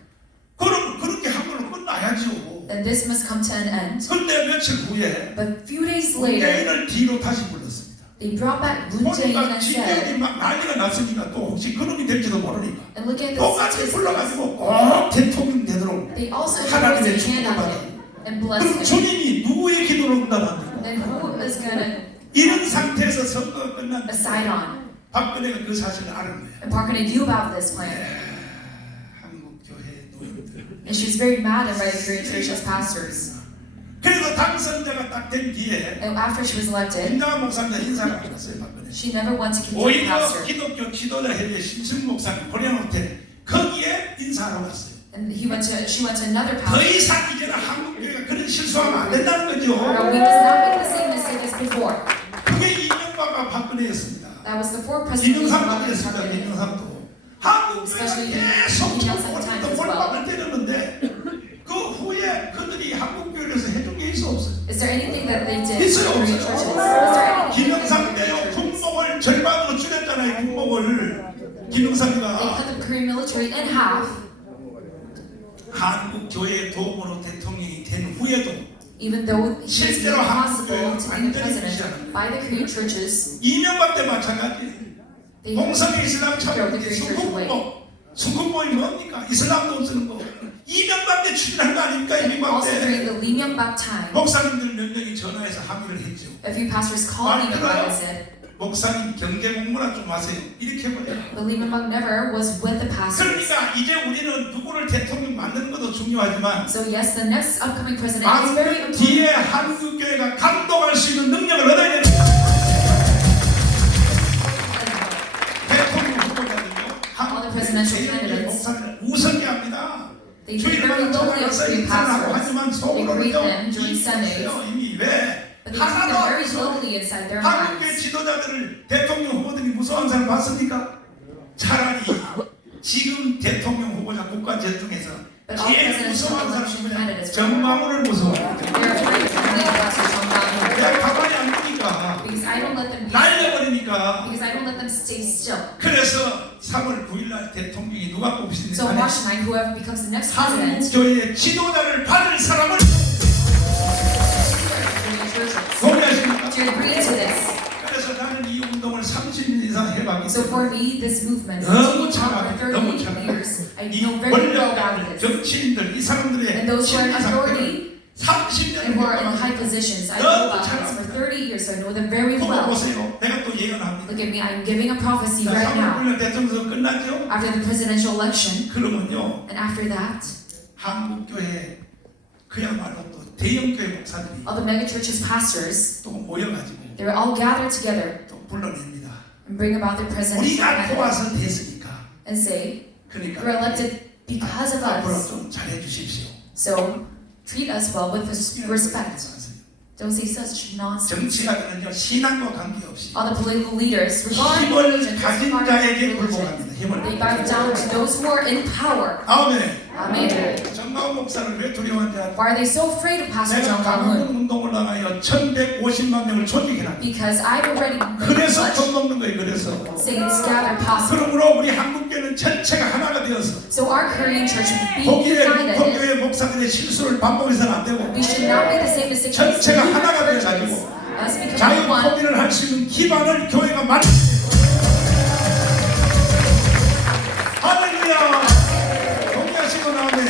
그럼 그렇게 한 걸로 끝나야죠. Then this must come to an end. 그런데 며칠 후에 But a few days later, 문재인을 뒤로 다시 불렀습니다. they brought back Moon Jae-in 보니까 and said, 지지율이 막 난리가 났으니까 또 혹시 그놈이 될지도 모르니까 and look at the 똑같이 statistics. 불러가지고 꼭 대통령 되도록 They also 하나님의 imposed a hand on 축복을 him and blessed 그럼 him. 주님이 누구의 기도를 응답합니까? Then who is going to 이런 상태에서 선거가 끝난 aside on? 박근혜가 그 사실을 아는 거예요. And Park knew about this plan. 한국 교회 노인들. And she was very mad at the Korean church's pastors. 그래서 당선자가 딱 된 뒤에 And after she was elected, 김장한 목사님 인사를 안 했어요, 박근혜. she never went to continue 오히려 pastor. 기독교 지도자 협의회 신승 목사님 보내놓을 거기에 인사하러 갔어요. And she went to another 더 pastor. 이상 이제는 한국 교회가 그런 실수하면 안 된다는 거죠. No, we must not make the same mistake as before. 그게 이명박과 박근혜였습니다. That was the four presidents of 민영상도 the 그랬습니다. country. 민영상도 한국 교회가 Especially 계속 Kim 정권을 Il-sung 골빵을 때렸는데 그 후에 그들이 한국 교회에서 해준 게 있어 없어요. Is there anything that they did to 있어요, the Korean 없어요. churches? Is there anything 김영삼 they did 때요 to the Korean churches? 군복을 절반으로 줄였잖아요. 군복을 They 김영삼이가 cut the Korean military in half. 한국 교회의 도움으로 대통령이 된 후에도 Even though it was 실제로 impossible to be the 완전히 president 무시하는 by the Korean churches, 이명박 때 마찬가지. they 공성의 이슬람 throw the 참여기 Korean church away. 수국복이 뭡니까? 이슬람 돈 쓰는 거. 이명박 때 추진한 거 아닙니까? And 이명박 also during 때 the Lee Myung-bak time, 목사님들 몇 명이 전화해서 항의를 했죠. a few pastors called Lee Myung-bak and said, 목사님 경제 공부나 좀 하세요. 이렇게 해버려요. but Lee Myung-bak never was with the pastors. 그러니까 이제 우리는 누구를 대통령 만드는 것도 중요하지만 So yes, the next upcoming president is very 그 뒤에 important. 한국교회가 감동할 수 있는 능력을 얻어야 됩니다. They very 주일날 lowly of 찾아가서 three 인사하고 pastors. 하지만 They greet 속으로는요 them during Sundays. 있어요. 이미 왜? But they keep them very 하나도 lowly inside their 한국의 minds. 지도자들을 대통령 후보들이 무서워하는 사람 봤습니까? 차라리 지금 대통령 후보자 국가제 중에서 But all 제일 presidential 무서워하는 사람은 election 그냥 candidates 정마훈을 무서워해요. They're afraid of me versus Jong Bang-hoon. 내가 가만히 안 두니까 Because I don't let them be 날려버리니까. because I don't let them stay still. 그래서 3월 9일날 대통령이 누가 뽑히는지 So March 9, whoever becomes the next president, 한국교회의 지도자를 받을 사람을 동의하십니까? do you agree to this? 그래서 나는 이 운동을 30년 이상 해봤기 So 때문에 for me, this movement, 너무 for 차가워, 너무 38 차가워. years, I 이 know very well about 권력자들, this. 정치인들, 이 사람들의 And those who are in 심리 상태를 authority 30년 and who are in high positions, I know about this for 30 years, so I know them very 보고 well. 보세요. 내가 또 예언합니다. Look at me, I'm giving a prophecy 자, right 3월 now. 9일 대통령 선거 끝났죠? After the presidential election, 그러면요 and after that, 한국교회 그야말로 또 대형교회 목사들이 all the megachurches pastors, 또 모여가지고 they were all gathered together 또 불러냅니다. and bring about their presidential 우리가 candidate 도와서 됐으니까 and say, 그러니까 you were elected because of 앞으로 us. 좀 잘해 주십시오. So treat us well with respect. Don't say such nonsense. 정치가들은요 신앙과 관계없이 All the political leaders, regarding 힘을 religion, 가진 disregarding 자에게 religion, 굴복합니다. 힘을. they bow down to those who are in power. 아멘. Amen. 정마훈 목사를 왜 두려워하는지 알아요? Why are they so afraid of Pastor 내가 Jong Bang-hoon? 강원 운동을 나가요 1150만 명을 조직해놨다. Because I've already made 그래서 much 돈 먹는 거예요. 그래서 saints gather possible. 그러므로 우리 한국교회는 전체가 하나가 되어서 So our Korean church would be 거기에 united. 목포교회 목사들의 실수를 반복해서는 안 되고 We should not make the same mistakes as 전체가 the 하나가 churches. 되어가지고 Us becoming 자유 one. 포기를 할 수 있는 기반을 교회가 만들. 할렐루야. 동의하시고 나오네.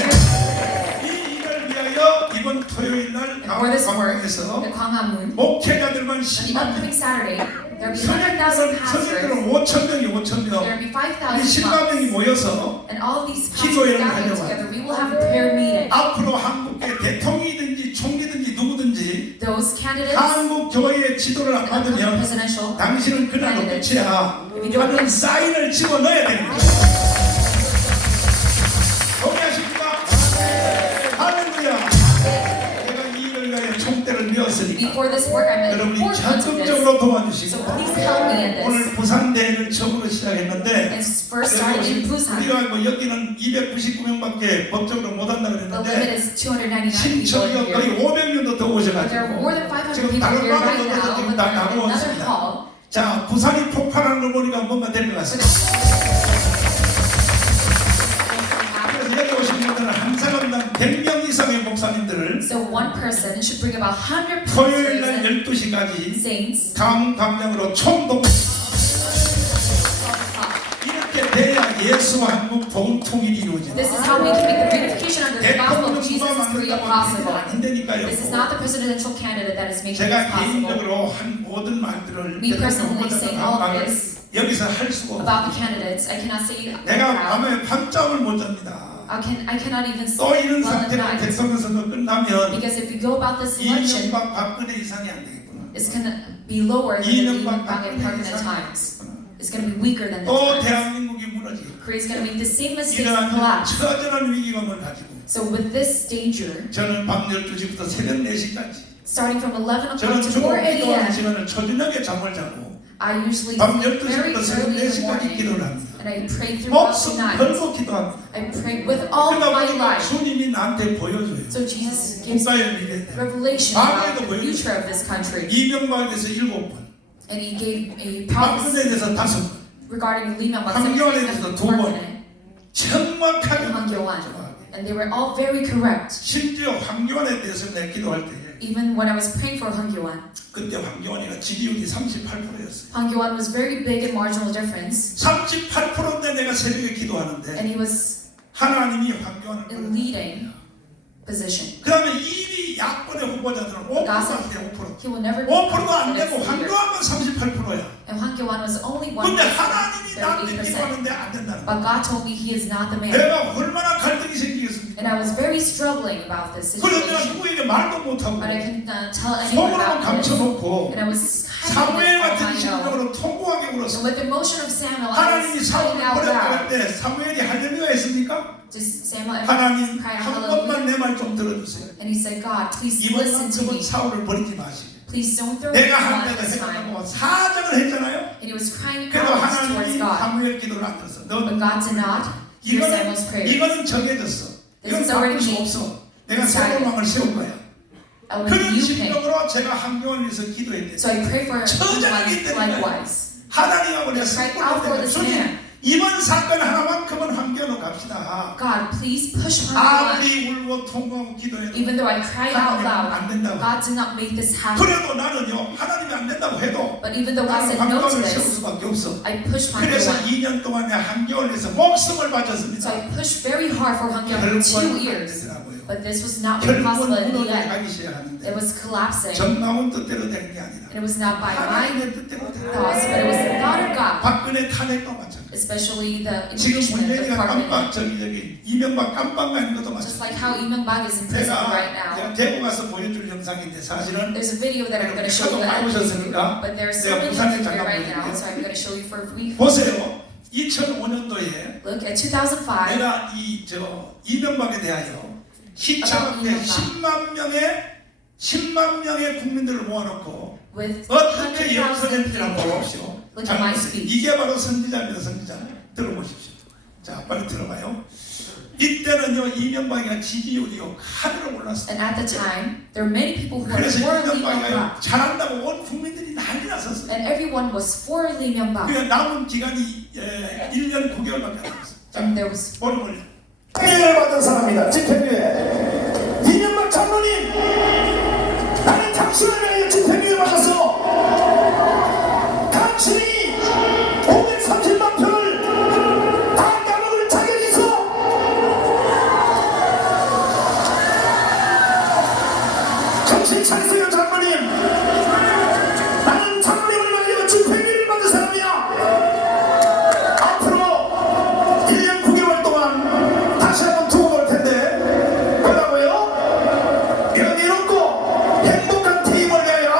이 일을 위하여 이번 토요일 날 For this work, 강원에서 the Gwanghwamun, 목회자들만 on the 10만 명, upcoming Saturday, there will be 100,000 pastors. 성인들은 5천 명이 5천 명. There will be 우리 5,000 10만 명이 monks. 모여서 And all of these 기도회를 pastors gathering 하려고 together, we will have a prayer meeting. 앞으로 한국의 대통령이든지 총리든지 누구든지 Those candidates 한국 교회의 지도를 안 and upcoming 받으면 presidential 당신은 그날로 끝이야 candidates, 하는 사인을 집어넣어야 됩니다. 동의하십니까? 할렐루야. 내가 이 일을 위하여 총대를 메었으니까 before this work, I'm an 여러분이 important to this. 적극적으로 So 도와주시고 please help me in 오늘 this. 부산 대회를 처음으로 시작했는데 It's first started in Busan. 우리가 뭐 여기는 299명밖에 법적으로 못 한다 The limit 그랬는데 is 299 people 신청이 in 거의 here. 500명도 더 But there are 오셔가지고 more than 500 지금 people 다른 here right 방으로도 now, 지금 but 다 they're in another 나누었습니다. hall. 자, 부산이 폭발하는 걸 보니까 뭔가 될 것 같습니다. 그래서 여기 오신 분들은 한 사람당 100명 이상의 목사님들을 So one person should bring about 100 토요일 pastors 날 and 12시까지 saints. 감감량으로 총동 이렇게 돼야 예수와 한국 동통일이 이루어집니다. This is how we can make the reunification under the gospel 대통령 of Jesus 누가 is free 만든다고 possible. 안 된다니까요. This is not the presidential candidate that is making this 제가 possible. 개인적으로 한 모든 말들을 Me personally 대통령 say 후보자들 all 한 of 말을 this 여기서 할 수가 about the 없어요. candidates. I cannot say 내가 out loud. 밤에 밤잠을 못 잡니다. I cannot even 또 이런 sleep well at 상태로 night. 대통령 선거 끝나면 Because if we go about this election, 이명박 박근혜 이상이 안 되겠구나. it's going to be lower than the 이명박 Lee Myung-bak in 박근혜 permanent 이상이 times. 되겠구나. It's going to be weaker than the 또 times. 대한민국이 무너지고 Korea is going to make the same mistakes and 이러한 collapse. 처절한 위기감을 가지고 So with this danger, 저는 밤 12시부터 새벽 4시까지 starting from 11 저는 o'clock to 주로 4 기도하는 a.m., 시간을 초저녁에 잠을 자고 I usually 밤 sleep very 12시부터 새벽 early in the 4시까지 morning 기도를 합니다. and I pray throughout the 목숨 night. 걸고 기도합니다. I pray with all 그러다 my 보니까 life. 주님이 나한테 보여줘요. So Jesus gives 국가의 미래에 revelation about the future of this country. 이명박에 대해서 7번 And he gave a 박근혜에 prophecy 대해서 5번 regarding Lee Myung-bak, 황교안에 대해서 2번 President, 정확하게 and Hwang 정확하게. and they were all very correct. 심지어 황교안에 대해서 내가 기도할 때 Even when I was praying for Hwang 그때 황교안이가 지지율이 38%였어요. Hwang was very big in marginal difference, 38%인데 내가 새벽에 기도하는데 and he was 하나님이 황교안을 in leading position. 그 다음에 2위 야권의 후보자들은 5%인데 5%. He will never be 5%도 안 the next 되고 leader. 황교안만 38%야. And Hwang was only one 근데 person, 하나님이 나한테 38%. 기도하는데 안 된다는 거야. But God told me he is not the man. 내가 얼마나 갈등이 생기겠습니까? And I was very struggling about this 그래서 내가 situation. 누구에게 말도 못하고 But I can tell anyone 속으로만 about this. 감춰놓고 And I was hiding 사무엘 this 같은 on my own. 심정으로 통곡하게 울었어요. 불렀어. And with the motion of Samuel, I 하나님이 was 사울을 crying out 버렸다 loud. 할 때 사무엘이 할렐루야 했습니까? Does Samuel ever 하나님 cry 한 hallelujah? 번만 내 말 좀 들어주세요. And he said, God, please listen to 이번만큼은 me. 사울을 버리지 마시고. Please don't throw me 내가 한 out 대가 this time. 해달라고 사정을 했잖아요. And he was crying 그래도 out towards 하나님이 God. 사무엘 기도를 안 들었어. But God did not hear Samuel's prayer. 이거는 정해졌어. 이건 This is already 바꿀 수 made. 없어. 내가 Decided. 새로운 왕을 세울 거야. I will 그런 give you pain. 심령으로 제가 한경을 위해서 기도했대. So I pray for 처절하기 everyone 때문에 likewise. 하나님하고 내가 Right out for this 주님 man. 이번 사건 하나만큼은 환경으로 갑시다. God, please push my life. 아무리 울고 통곡하고 기도해도 Even though I cried out 하나님은 loud, 안 된다고. God did not make this happen. 그래도 나는요 하나님이 안 된다고 해도 But even though God 나는 said no to 환경을 세울 this, 수밖에 없어. I pushed my 그래서 life. 2년 동안 내 한경을 위해서 목숨을 So 바쳤습니다. I pushed very hard for Hungary for 2 결국은 안 years. 되더라고요. But this was not really 결국은 possible in the 무너져 end. 가기 시작하는데 It was collapsing. 정마운 뜻대로 되는 게 아니라 And it was not by my 하나님의 뜻대로 되는 thoughts, but it was the thought of God. 박근혜 탄핵도 마찬가지. Especially the 지금 impeachment of 문재인이가 Parliament. 깜빡 저기 이명박 깜빡 가는 것도 Just 마찬가지. like how Lee Myung-bak is in prison right 내가 now. 대구 가서 보여줄 영상인데 사실은 There's a video that I'm going to show you at but there's so many people here right now, so I'm going to show you for a brief. 보세요. 2005년도에 Look at 2005. 내가 이명박에 대하여 시청 앞에 10만 명의 국민들을 모아놓고 With 어떻게 100,000 역선했느냐고 people. 보십시오. Look at my speech. 이게 바로 선지자입니다. 선지자. 들어보십시오. 자, 빨리 들어봐요. 이때는요 이명박이가 지지율이요 하늘을 올랐어요. And at the time, there were many people who were 그래서 for Lee 이명박이가 Myung-bak. 잘한다고 온 국민들이 난리 났었어요. And everyone was for Lee Myung-bak. 그러니까 남은 기간이 1년 9개월밖에 안 남았어요. 자, And there was 오늘 집행유예를 받은 사람이다. 집행유예. 이명박 장로님, 나는 당신을 위하여 집행유예 받았어. 당신이 530만 표를 다 까먹을 자격이 있어. 정신 차리세요, 장로님. 나는 장로님을 위하여 집행유예를 받은 사람이야. 앞으로 1년 9개월 동안 다시 한번 두고 볼 텐데 뭐라고요? 명예롭고 행복한 퇴임을 위하여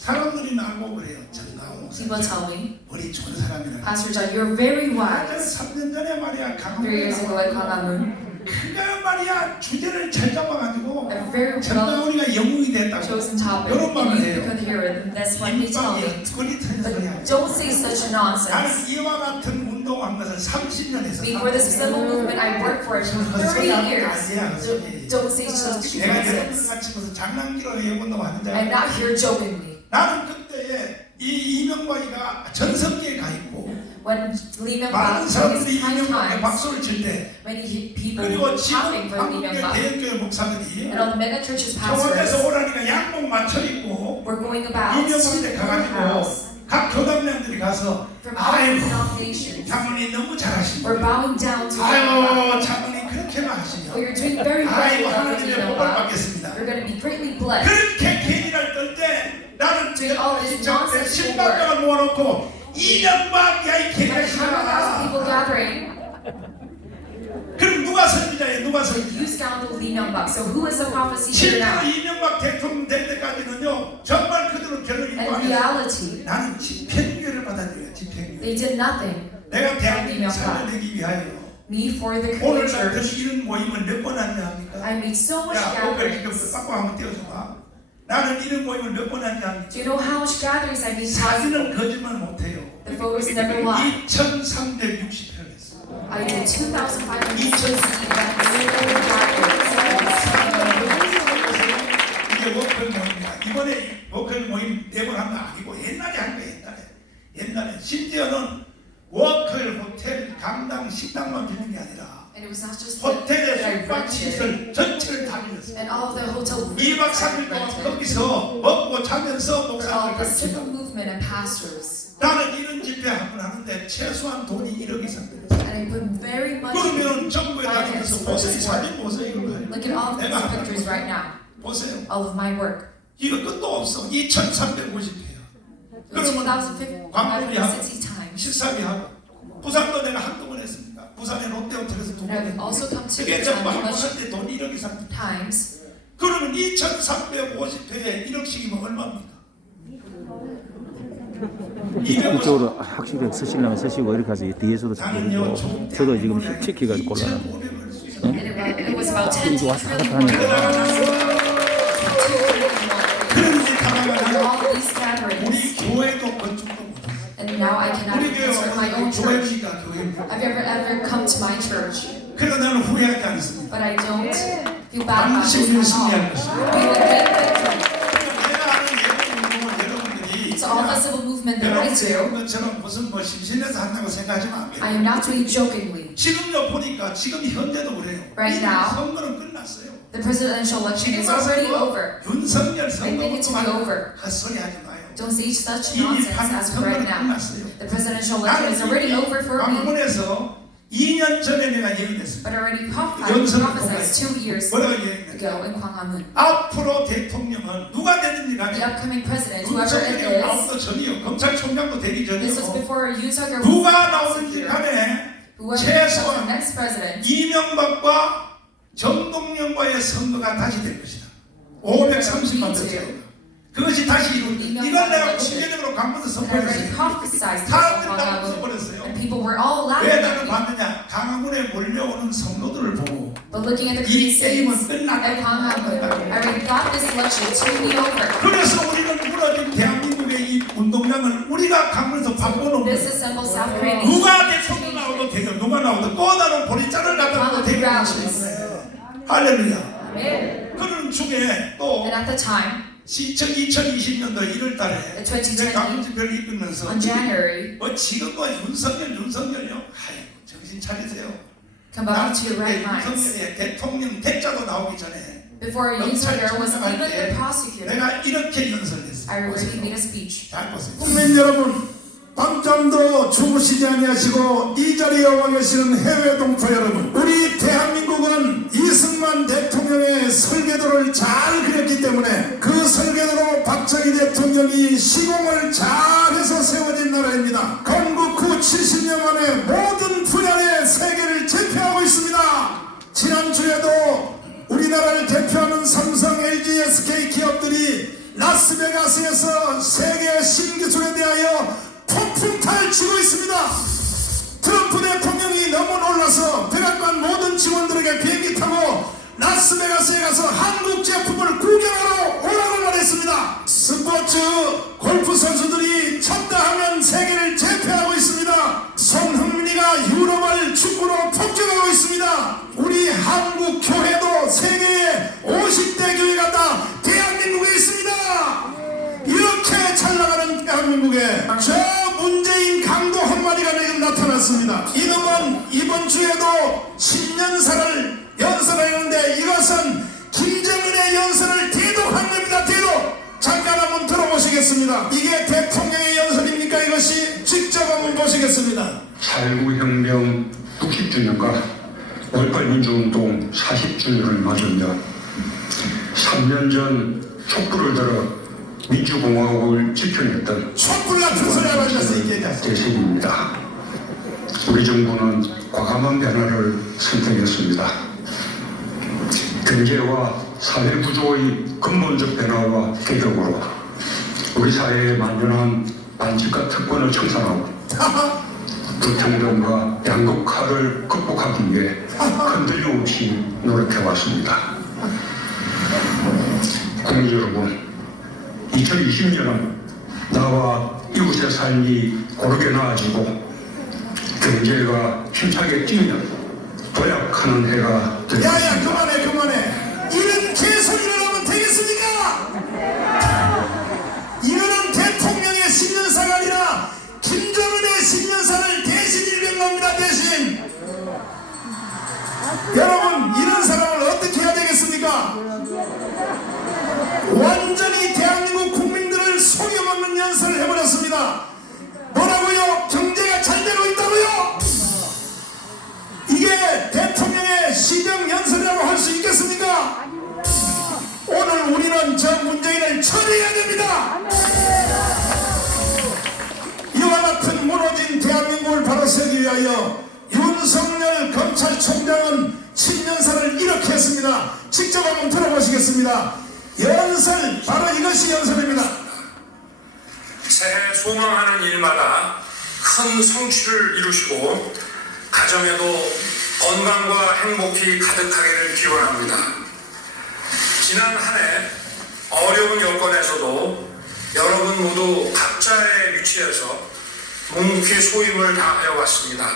사람들이 나보고 그래요. 정나무 People tell me, 머리 좋은 사람이라고. Pastor John, you're very wise. 3년 전에 말이야 3 years ago at Kwangamun, 그가 말이야 주제를 잘 잡아가지고 a very well 정나무니가 영웅이 됐다고 chosen topic, 이런 말을 and you 해요. could hear it, and that's what they tell me. 꼴이 터는 소리야. But don't say such nonsense. 나는 이와 같은 운동한 것을 30년 했어. Before this civil movement, I worked for it for 30 years. Don't say such 내가 여러분 nonsense. 같이 무슨 장난기로 해운동 하는 줄 I'm 알고. not here jokingly. 나는 그때에 이 이명박이가 전성기에 가 있고 When Lee Myung-bak 많은 took 사람들이 his high 이명박에 times, 박수를 칠 때 many people 그리고 were clapping 지금 for Lee 한국의 Myung-bak. 대형교회 목사들이 And all the mega churches 청원에서 pastors 오라니까 양복 맞춰 입고 were going about to 이명박에 the 가가지고 courthouse 각 교단장들이 가서 from all 아이고 denominations. 장모님 너무 잘하신다. We're bowing down to you. 아유 장모님 그렇게만 하시냐. Well, you're doing very well. 아이고 You're 하나님의 복을 going 받겠습니다. to be greatly blessed. 그렇게 괜히날 떨때 나는 Doing all this nonsense 신방장을 모아놓고 이명박 야이 When 100,000 people 개자식아. gathering, 그럼 누가 선지자예요? 누가 you 선지자? scoundrel Lee Myung-bak. So who is the prophecy here 실제로 now? 이명박 대통령 될 때까지는요 정말 그대로 결론이 And 아니에요. reality, 나는 집행유예를 받아들여요. 집행유예. they did nothing. 내가 대한민국 살려내기 위하여 Me for the 오늘 Korean 같은 church. 이런 모임을 몇 번 하냐 합니까? I made so much 야, 오늘 지금 gatherings. 빠꾸 한번 띄워줘봐. 나는 이런 모임을 몇 번 하냐 합니까? Do you know how much gatherings I made possible? 사진은 거짓말 못해요. The photos never lie. 2,360회를 했어. I did 2,560 gatherings. 이게 워크홀 모임이야. 이번에 워크홀 모임 4번 한 거 아니고 옛날에 한 거야. 옛날에 심지어는 워크홀 호텔 강당 식당만 빌린 게 아니라 And it was not just 호텔의 that I 숙박 rented, 시설 전체를 다 빌렸어. and all of the hotel rooms 2박 3일 동안 rented 거기서 먹고 자면서 for all 목사를 the civil 가르치고 movement and pastors. 나는 이런 집회 한 번 하는데 최소한 돈이 1억 이상 들었어. And I put very much. 그러면 정부에 다니면서 보세요. 사진 보세요. 이거 Look at all of these pictures right now. 보세요. All of my work. 이거 끝도 없어. 2,350회야. It was 2,560 times. 식사비하고 부산도 내가 한두 번 했습니다. 부산의 롯데호텔에서 두 And 번 I've 했고 also come to 그게 Busan 전부 한번 much 할때 돈이 1억 이상 들어요. times. 그러면 2,350회에 1억씩이면 얼마입니까? 이쪽으로 확실히 쓰시려면 쓰시고 이렇게 해서 뒤에서도 나는요 잡고 저도 지금 힙치기가지고 곤란합니다. And it was about 10 이거 to 왔다 12 갔다 하니까 그런 짓 And 하다가 all of these gatherings. 우리 교회도 건축도 못하고 And now I cannot 우리 even 교회 start my own 와서 church. 교회니까 교회입니다. Have you ever come to my church? 그래서 나는 후회하지 않습니다. But I don't feel bad about 반드시 this 우리는 at all. 승리할 것입니다. We will make victory. 내가 아는 예쁜 운동은 여러분들이 So all the civil movement that I 여러분들이 do, 한 것처럼 무슨 뭐 심심해서 한다고 생각하지만 안 돼요. I am not doing jokingly. 지금요 보니까 지금 현재도 그래요. Right 이미 now, 선거는 끝났어요. The presidential election 지금 is already 와서 over. 윤석열 I think it to be 선거만 over. 헛소리 하지 마요. Don't say such 이미 nonsense 판 as of right 선거는 now. 끝났어요. The presidential election is already over for me. 방문에서 2년 전에 내가 예언했습니다. But I already 연설 prophesied 2 years 뭐라고 예언했냐? ago in Gwanghwamun. 앞으로 대통령은 누가 되든지 The 간에 upcoming president, whoever it 윤석열이 is, 나오도 전이요. 검찰총장도 되기 this was 전이요. before Yoon Suk-yeol 누가 was 나오든지 here. 간에 Whoever is the 최소한 next president, 이명박과 정동영과의 선거가 다시 될 것이다. 530만 표 차이다. 그것이 다시 이루어진다. 이걸 내가 공개적으로 강문에서 I already 선포했어요. prophesied this in 사람들이 다 Gwanghwamun. 웃어버렸어요. And people were all 왜 laughing 나를 at me. 봤느냐? 강화문에 몰려오는 성도들을 보고 But looking at the 이 게임은 Korean saints 끝났다. at Gwanghwamun, I already thought this election to be over. 그래서 우리는 무너진 대한민국의 이 운동장을 우리가 강문에서 바꿔놓은 This 거예요. assembled South Korean 누가 대통령 나오도 되고 누가 나오도 또 다른 보리자를 갖다 되게 할렐루야. Amen. 그런 중에 또 And at the time, 2020년도 1월 달에 2020 내 강문집회를 이끌면서 on January, 뭐 지금 뭐 윤석열요. 아이고 정신 차리세요. come back to your right minds. 윤석열의 대통령 대자도 나오기 전에 Before Yoon Suk-yeol was even the prosecutor, 내가 이렇게 연설했어요. I already made a speech. 잘 보세요. 국민 여러분, 밤잠도 주무시지 아니하시고 이 자리에 와 계시는 해외 동포 여러분, 우리 대한민국은 이승만 대통령의 설계도를 잘 그렸기 때문에 그 설계도로 박정희 대통령이 시공을 잘해서 나라입니다. 건국 후 70년 만에 모든 분야의 세계를 제패하고 있습니다. 지난주에도 우리나라를 대표하는 삼성, LG, SK 기업들이 라스베가스에서 세계 신기술에 대하여 폭풍타를 치고 있습니다. 트럼프 대통령이 너무 놀라서 백악관 모든 직원들에게 비행기 타고 라스베가스에 가서 한국 제품을 구경하러 오라고 말했습니다. 스포츠 골프 선수들이 쳤다 하면 세계를 제패하고 있습니다. 손흥민이가 유럽을 축구로 폭격하고 있습니다. 우리 한국 교회도 세계의 50대 교회가 다 대한민국에 있습니다. 이렇게 잘 나가는 대한민국에 저 문재인 강도 한 마리가 지금 나타났습니다. 이놈은 이번 주에도 10년사를 연설하는데 이것은 김정은의 연설을 대독한 겁니다. 대독. 잠깐 한번 들어보시겠습니다. 이게 대통령의 연설입니까? 이것이 직접 한번 보시겠습니다. 4.19 혁명 60주년과 5.18 민주운동 40주년을 맞으며 3년 전 촛불을 들어 민주공화국을 지켜냈던 촛불 같은 소리 하고 있어서 이게 대신입니다. 우리 정부는 과감한 변화를 선택했습니다. 경제와 사회 구조의 근본적 변화와 개혁으로 우리 사회에 만연한 반칙과 특권을 청산하고 불평등과 양극화를 극복하기 위해 흔들림 없이 노력해왔습니다. 국민 여러분, 2020년은 나와 이웃의 삶이 고르게 나아지고 경제가 힘차게 뛰는 도약하는 해가 되겠습니다. 야야 그만해. 이런 개소리를 하면 되겠습니까? 이거는 대통령의 신년사가 아니라 김정은의 신년사를 대신 읽은 겁니다. 대신. 여러분 이런 사람을 어떻게 해야 되겠습니까? 완전히 대한민국 국민들을 속여먹는 연설을 해버렸습니다. 뭐라고요? 경제가 잘 되고 있다고요? 이게 대통령의 시정연설이라고 할 수 있겠습니까? 오늘 우리는 저 문재인을 처리해야 됩니다. 이와 같은 무너진 대한민국을 바로 세우기 위하여 윤석열 검찰총장은 신년사를 이렇게 했습니다. 직접 한번 들어보시겠습니다. 연설, 바로 이것이 연설입니다. 새해 소망하는 일마다 큰 성취를 이루시고 가정에도 건강과 행복이 가득하기를 기원합니다. 지난 한 해 어려운 여건에서도 여러분 모두 각자의 위치에서 묵묵히 소임을 다하여 왔습니다.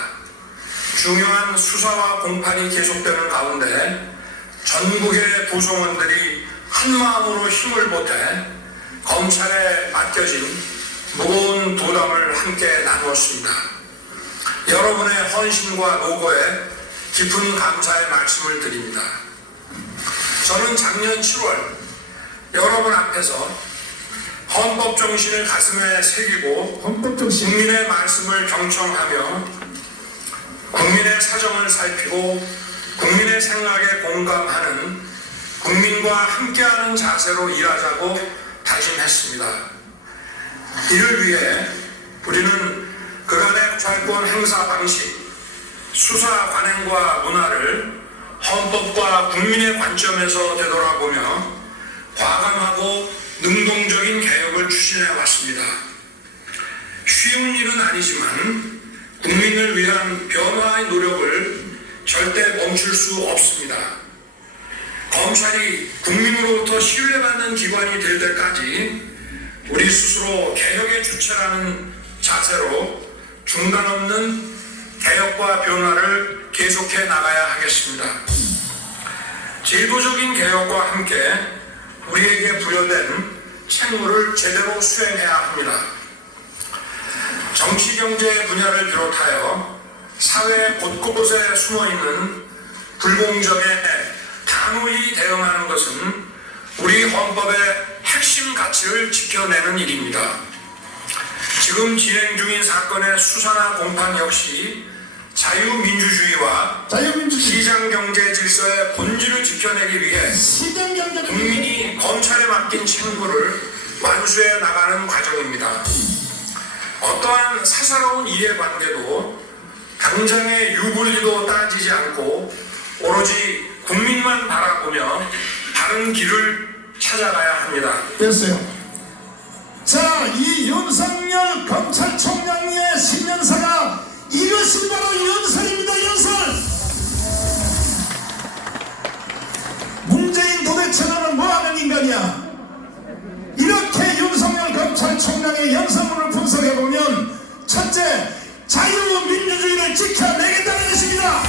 중요한 수사와 공판이 계속되는 가운데 전국의 구성원들이 한마음으로 힘을 보태 검찰에 맡겨진 무거운 부담을 함께 나누었습니다. 여러분의 헌신과 노고에 깊은 감사의 말씀을 드립니다. 저는 작년 7월 여러분 앞에서 헌법 정신을 가슴에 새기고 국민의 말씀을 경청하며 국민의 사정을 살피고 국민의 생각에 공감하는 국민과 함께하는 자세로 일하자고 다짐했습니다. 이를 위해 우리는 그간의 경찰권 행사 방식, 수사 관행과 문화를 헌법과 국민의 관점에서 되돌아보며 과감하고 능동적인 개혁을 추진해 왔습니다. 쉬운 일은 아니지만 국민을 위한 변화의 노력을 절대 멈출 수 없습니다. 검찰이 국민으로부터 신뢰받는 기관이 될 때까지 우리 스스로 개혁의 주체라는 자세로 중단 없는 개혁과 변화를 계속해 나가야 하겠습니다. 제도적인 개혁과 함께 우리에게 부여된 책무를 제대로 수행해야 합니다. 정치 경제 분야를 비롯하여 사회 곳곳에 숨어있는 불공정에 단호히 대응하는 것은 우리 헌법의 핵심 가치를 지켜내는 일입니다. 지금 진행 중인 사건의 수사나 공판 역시 자유민주주의와 시장경제 질서의 본질을 지켜내기 위해 국민이 검찰에 맡긴 책무를 완수해 나가는 과정입니다. 어떠한 사사로운 이해관계도 당장의 유불리도 따지지 않고 오로지 국민만 바라보며 바른 길을 찾아가야 합니다. 됐어요. 자, 이 윤석열 검찰총장의 신년사가 이것이 바로 연설입니다. 연설. 문재인 도대체 너는 뭐하는 인간이야? 이렇게 윤석열 검찰총장의 연설문을 분석해보면 첫째, 자유민주주의를 지켜내겠다는 것입니다.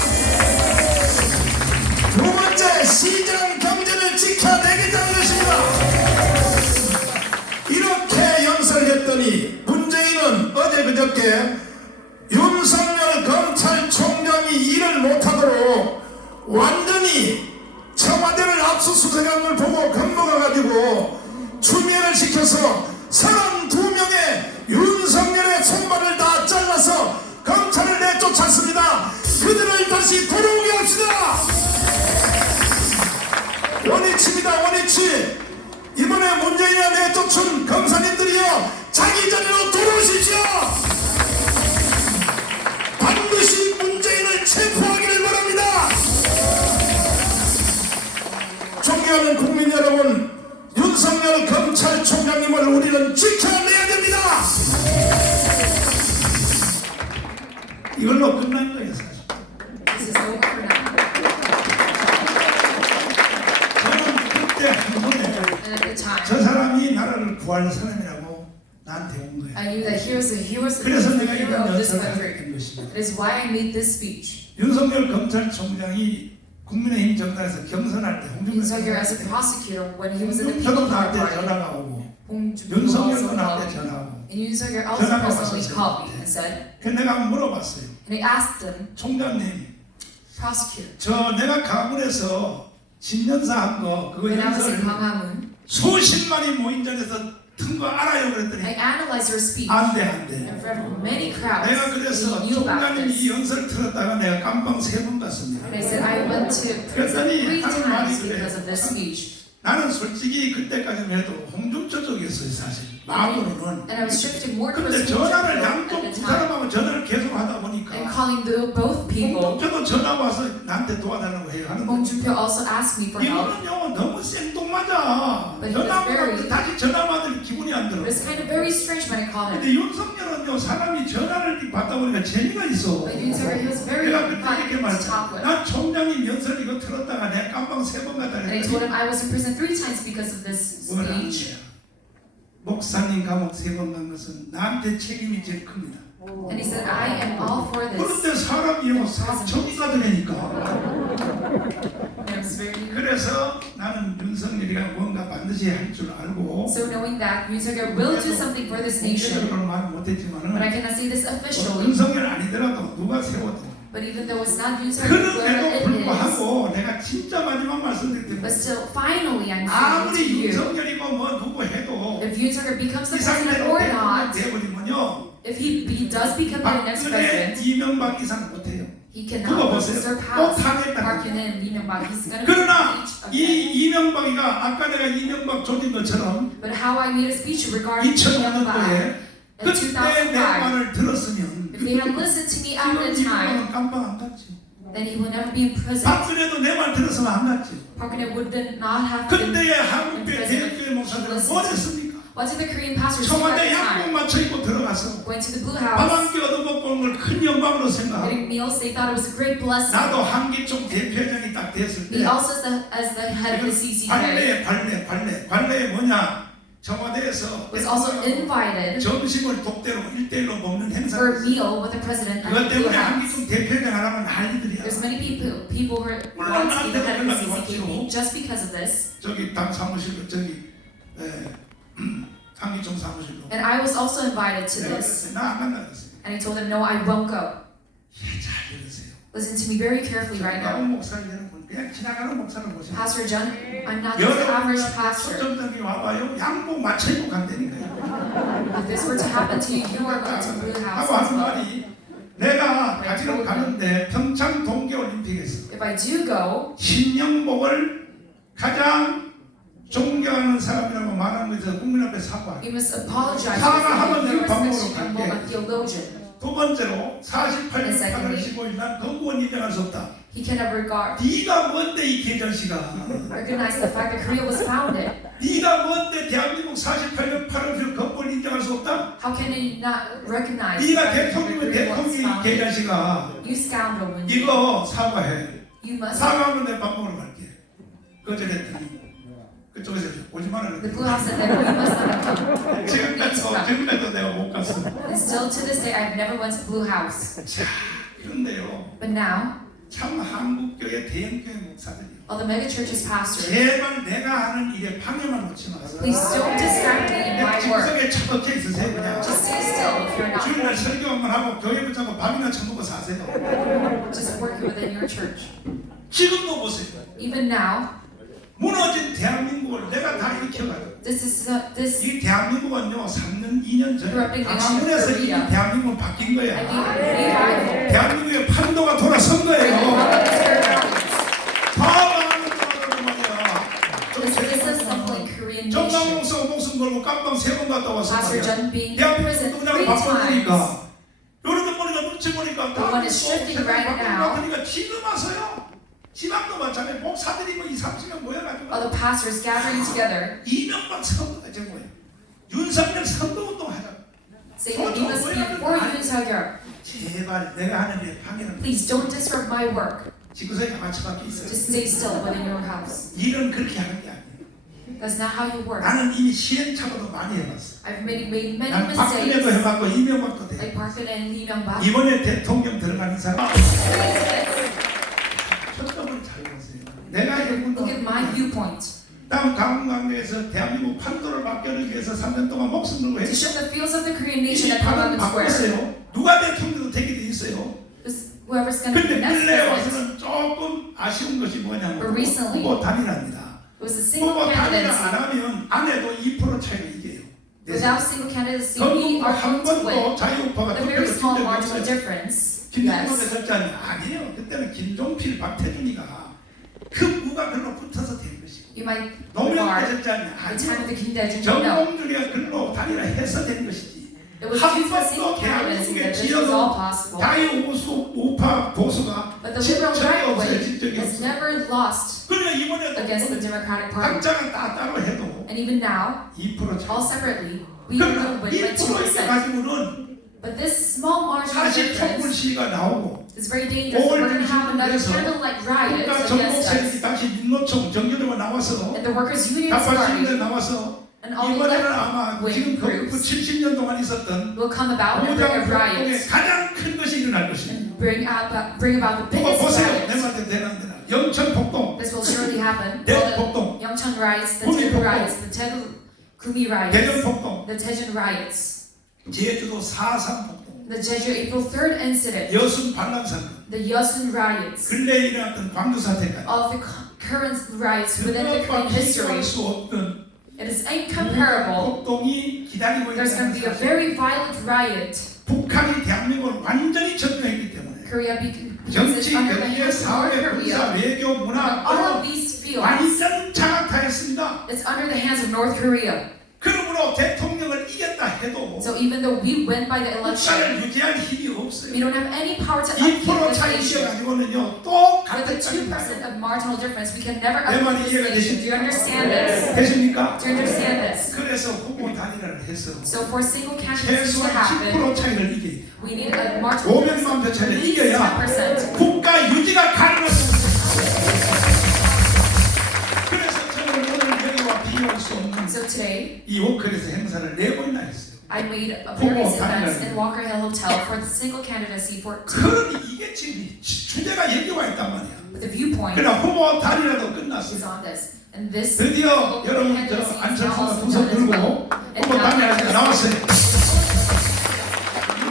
두 번째, 시장 경제를 지켜내겠다는 것입니다. 이렇게 연설했더니 문재인은 어제 그저께 윤석열 검찰총장이 일을 못하도록 완전히 청와대를 압수수색한 걸 보고 겁먹어가지고 추미애를 시켜서 32명의 윤석열의 손발을 다 잘라서 검찰을 내쫓았습니다. 그들을 다시 돌아오게 합시다. 원위치입니다. 원위치. 이번에 문재인이 내쫓은 검사님들이요, 자기 자리로 돌아오십시오. 반드시 문재인을 체포하기를 바랍니다. 존경하는 국민 여러분, 윤석열 검찰총장님을 우리는 지켜내야 됩니다. 이걸로 끝난 거예요, 사실. This is over now. 저는 그때 한 번에 And at the time, 저 사람이 나라를 구할 사람이라고 나한테 온 거예요. I knew that he was the 그래서 내가 hero 이런 of this 연설을 country. 했던 것입니다. That is why I made this speech. 윤석열 검찰총장이 국민의힘 정당에서 경선할 때 윤석열 as a prosecutor when he was in the 홍준표도 People Power 나한테 Party. 전화가 오고 홍준표 윤석열도 also 나한테 called me. 전화 오고 And 윤석열 also 전화가 personally 왔었어요. called me and said, 그래서 내가 물어봤어요. and I asked them, 총장님, prosecutor, 저 내가 가문에서 신년사 한 거 그거 when I was in 연설 Gwanghwamun, 수십만이 모인 자리에서 튼 거 알아요 I 그랬더니 analyzed your speech. 안돼 And 안돼. from many crowds, 내가 그래서 they knew about 총장님 이 this. 연설 들었다가 내가 깜방 3번 갔습니다. And I said, I went to prison 3 times because of this speech. 나는 솔직히 그때까지만 해도 홍준표 쪽이었어요 사실 마음으로는. And I was shifting more towards 근데 홍준표 전화를 at 양쪽 the 두 time. 사람하고 전화를 계속 하다 보니까 And calling both people, 홍준표도 전화 와서 나한테 도와달라고 해요. 하는데 홍준표 also asked me for help. 이거는요 너무 생뚱맞아. But he was 전화 very- 받으면 다시 전화 받을 기분이 안 들어. It was kind of very strange when I called him. 근데 윤석열은요 사람이 전화를 받다 보니까 재미가 있어. But 윤석열, he was very 내가 그때 fun 이렇게 to 말했어. talk with. 난 총장님 연설 이거 들었다가 내가 깜방 3번 갔다 And I told 그랬더니 him I was in prison 3 times because of this 뭐라는 speech. 거야. 목사님 감옥 3번 간 것은 나한테 책임이 제일 큽니다. And he said, I am all for this. 그런데 사람이요 정의가 되니까. And I was very 그래서 나는 윤석열이가 뭔가 반드시 할 줄 알고 so knowing that 윤석열 will do something for this nation. 공개적으로 말 But I 못했지만은 cannot say this officially. 윤석열 아니더라도 누가 세워도 But even though it's not 윤석열, 그럼에도 whoever it is, 불구하고 내가 진짜 마지막 말씀드릴 but 때 still, finally, I'm saying to 아무리 you, 윤석열이고 뭐 누구 해도 if 윤석열 becomes the 이 president 상태로 or not, 돼버리면요 if he does become the next 박근혜 president, 이명박 이상 못해요. he 그거 cannot 보세요. surpass 꼭 하겠다는 Park 거예요. and Lee-Myung-bak. He's gonna 그러나 reach a 이 이명박이가 아까 내가 이명박 조진 것처럼 But how I made a speech regarding 2005년도에 Lee-Myung-bak in 그때 내 2005, 말을 들었으면 if they had listened to me at 지금 the time, 이명박은 깜빡 안 갔지. then he would never be in prison. 박근혜도 내 말 들었으면 안 갔지. Park and would then not have been. 그때의 한국의 대학교의 목사들은 뭘 했습니까? What did the Korean pastors do at 청와대 the 양복 time? 맞춰 입고 들어가서 Went to the Blue 밥 House, 한 끼 얻어먹고 온 걸 큰 영광으로 생각하고 getting meals. They thought it was a great blessing. 나도 한기총 대표장이 딱 됐을 때 He also, as the head of the CCJ, 관례에 뭐냐 청와대에서 was also invited 점심을 독대로 1대1로 먹는 행사가 for a 있어요. meal with the president at 그것 the Blue 때문에 House. 한기총 대표장 하라면 난리들이야. There's many people who want to be the head of the CCKB just because of this. 저기 당 사무실로 저기 한기총 사무실로 And I was also invited to 내가 this. 그랬어요. 나안 간다 그랬어요. And I told them, no, I won't go. 잘 들으세요. Listen to me very carefully right now. 나온 목사를 여러분 그냥 지나가는 목사를 보세요. Pastor John, I'm not just an average pastor. 초점장이 와봐요. 양복 맞춰 입고 간다니까요. If this were to happen to you, you are going to Blue House 하고 as 하는 well. 말이 내가 가지러 가는데 평창 동계올림픽에서 If I do go, 신영복을 가장 존경하는 사람이라고 말하는 것에서 국민 앞에 사과해. you must apologize 사과하면 for 내가 the 밥 먹으러 respect 갈게. of the theologian. 두 번째로 48년 And secondly, 8월 15일 난 건국원 인정할 수 없다. He cannot 네가 뭔데 이 개전시가 recognize the fact that Korea was founded. 네가 뭔데 대한민국 48년 8월 15일 건국원 인정할 수 없다. How can you not recognize the 네가 fact that 대통령은 Korea was 대통령이 founded? 개전시가 You scoundrel, when 이거 사과해. you must. 사과하면 내 밥 먹으러 갈게. 거절했더니 그쪽에서 오지 말아라. The Blue House said that you must not come. 지금까지도 내가 못 갔어. And still to this day, I've never went to Blue House. 자, 그런데요. But now, 참 한국교회 대형교회 목사들이 all the mega churches pastors, 제발 내가 하는 일에 방해만 놓지 마세요. please don't distract me in my work. 집속에 처박혀 있으세요 그냥. Just stay still if you're not 주일날 working. 설교만 하고 교회 붙잡고 밥이나 처먹고 사세요. Just working within your church. 지금도 보세요. Even now, 무너진 대한민국을 내가 다 일으켜가지고 this 이 대한민국은요 3년 2년 전에 Corrupting 당문에서 이 Korea. 대한민국은 바뀐 I 거야. gave revival. 대한민국의 판도가 돌아선 거예요. 다 망하는 거라고 말이야. This is simple in Korean 정당 nation. 목사가 목숨 걸고 깜빵 3번 갔다 왔어. Pastor John being in prison 대한민국도 3 그냥 times. 바꿔보니까 여러분 보니까 눈치 보니까 The one is shifting right now. 그러니까 지금 와서요. 지방도 마찬가지 목사들이 뭐 20-30명 모여가지고 All the pastors gathering together, 이명박 선거가 제 뭐예요? 윤석열 선거운동 하자. saying that we must be for Yoon Suk-yeol. 제발 내가 하는 일 방해는 Please don't disrupt my work. 지구석에 맞춰박혀 있어요. Just stay still within your house. 일은 그렇게 하는 게 아니에요. That's not how you work. 나는 이미 시행착오도 많이 해봤어. I've made many 난 박근혜도 mistakes. 해봤고 이명박도 돼. Like Park Geun-hye and Lee Myung-bak. 이번에 대통령 들어가는 사람 초점을 잘 보세요. 내가 Look at my 이분도 viewpoint. 다음 강원강에서 대한민국 판도를 바꾸기 위해서 3년 동안 목숨 걸고 To 했어. show the fields of the Korean 이 nation at 판을 Hagwon Square. 바꿨어요. 누가 대통령도 되게 돼 있어요. Whoever's going to be 근데 the next 근래에 president. 와서는 조금 아쉬운 것이 뭐냐면 But recently, 후보 단일화입니다. It was a single 후보 단일화 안 candidacy. 하면 안 해도 2% 차이가 이겨요. Without single candidacy, we 전국도 are 한 going to win. 번도 자유우파가 A very 투표를 small 진 적이 marginal 없어요. difference. 김정은 Yes. 대설자는 아니에요. 그때는 김종필, 박태준이가 그 무가 글로 붙어서 된 것이고 You might 노무현 regard 대설자는 the time of 아니에요. the Kim Dae-jung. No. 정몽준이가 글로 단일화해서 된 것이지. It was 한 due to the single 번도 candidacy 대한민국의 that this was all 지역은 possible. 자유우수 우파 보수가 But the liberal 집적이 right 없어요. wing 집적이 has 없어요. never lost 그러니까 이번에도 against the Democratic Party. 각자가 따로 해도 And even now, 2% all 차이. separately, we are going to 그러니까 win by 2% 2%. 가지고는 But this small marginal 사실 촛불 difference 시위가 나오고 is very dangerous. We're going to have another 그래서 candlelight riot 국가 against us. 정복세력이 다시 민노총 정교조가 나와서 And the workers' unions 다파시민들 party 나와서 and all the 이번에는 left 아마 wing 지금 그 groups 70년 동안 있었던 will come about and bring a 무장 riot 폭동의 가장 큰 것이 일어날 것입니다. and bring about the biggest 보세요. 내 riot. 말대로 되나 안 되나. 영천 폭동, This will surely happen. 대 All the 폭동, Yeongcheon riots, the 구미 Daegu 폭동. riots, the Daegu Gumi 대전 riots, 폭동, the Daejeon riots, 제주도 4.3 폭동, the Jeju April 3rd incident, 여순 반란 사건, the Yeosun riots, 근래에 일어났던 광주 사태까지 all of the current riots within the 그것과 Korean history. 비교할 수 없던 It is incomparable. 폭동이 기다리고 There's going to be a 있다는 사실. very violent riot. 북한이 대한민국을 완전히 점령했기 때문에 Korea becomes 정치, under the 경제, hands of North 사회, 군사, Korea. 외교, 문화 All of these fields, 완전 장악하였습니다. it's under the hands of North Korea. 그러므로 대통령을 이겼다 해도 So even though we win by the election, 국가를 유지할 힘이 we 없어요. don't have any power to upkeep 2% this 차이 nation. 이겨가지고는요 또 With the 같은 2% of marginal difference, we can never 내 말이 upkeep this 이해가 nation. Do you understand this? 되십니까? Do you understand this? 그래서 후보 단일화를 해서 So for single candidacy to 최소한 happen, 10% 차이를 이겨야 돼요. we need a marginal difference 500만 표 of 차이를 at least 이겨야 10%. 국가 유지가 가능합니다. 그래서 저는 오늘 여기와 비교할 수 없는 So today, 이 워크에서 행사를 4번이나 했어요. I made a 후보 various 단일화. events in Walker Hill Hotel for the single candidacy for 그러니 이게 지금 주제가 여기 와 있단 말이야. the viewpoint 그러나 후보 단일화도 is 끝났어요. on this. And this 드디어 single 여러분 저 candidacy is now 안철수가 also 두 손 done as 들고 well. And 후보 단일화가 now 나왔어요.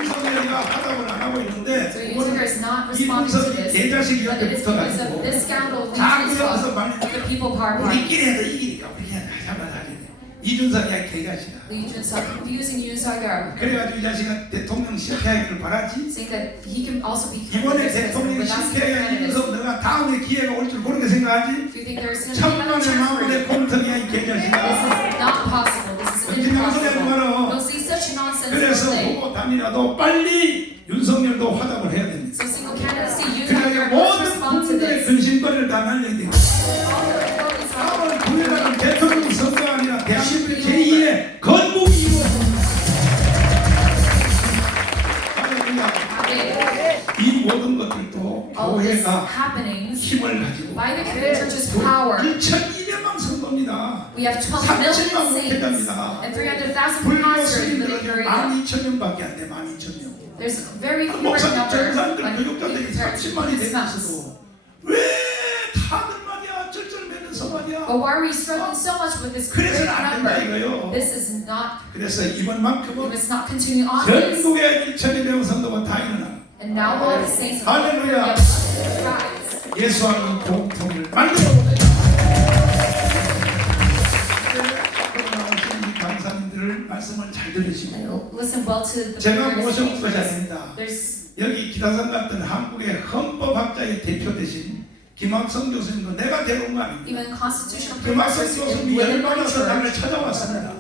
윤석열이가 화답을 안 하고 있는데 so Yoon is not 이 responding to 문석이 this, 대자식이 but 옆에 it is because 붙어가지고 of this scandal 자꾸 leads 여기서 to 말이 the People Power Party. 우리끼리 해도 이기니까 우리 그냥 잡아다니네. 이준석이야 개자식아. Lee Jun-suk confusing Yoon Suk-yeol, 그래가지고 이 자식은 대통령 실패하기를 바라지. saying that he can also be 이번에 president 대통령이 without single 실패해야 candidacy. 이준석 너가 다음에 기회가 올 줄 모르게 생각하지? Do you think there is going to be another 천만의 chance for 마음의 you? 곰탕이야 이 This 개자식아. is not possible. This is 거짓말 소리 하지 impossible. 마라. Don't say such such nonsense 그래서 all day. 후보 단일화도 빨리 윤석열도 화답을 해야 됩니다. So single candidacy, you 그래야 have to 모든 respond to 국민들의 this. 근심거리를 다 날려야 됩니다. All the Republicans 다음은 국민의당 대통령 선거가 아니라 대한민국의 제2의 건국이 이루어집니다. 할렐루야. 이 모든 것들도 all this 교회가 happenings 힘을 가지고 by the church's power. 1,200만 성도입니다. We have 12 3,000만 million saints 목회자입니다. and 300,000 불교 pastors living 스님들은 in Korea. 12,000명밖에 안 돼. 12,000명. There's very few 목사님 number 전사님들 when 교육자들이 compared to 30만이 these months. 되면서도 왜 다들 말이야 쩔쩔매면서 말이야. But why are we struggling so much with this great 그래서는 안 된다 number? 이거요. This is not. 그래서 We 이번만큼은 must not continue on this. 전국의 1,200명 성도가 다 일어나 And now all the saints of 할렐루야. rise. 예수하는 공통을 만들어 나오신 이 강사님들 말씀을 잘 들으시고 Listen well to the 제가 various 모셔온 것이 speakers. 아닙니다. There's 여기 기다산 같은 한국의 헌법학자의 대표 되신 김학성 교수님도 내가 데려온 거 아닙니다. even constitutional 김학성 professors 교수님이 within 열받아서 the 나를 church. 찾아왔습니다.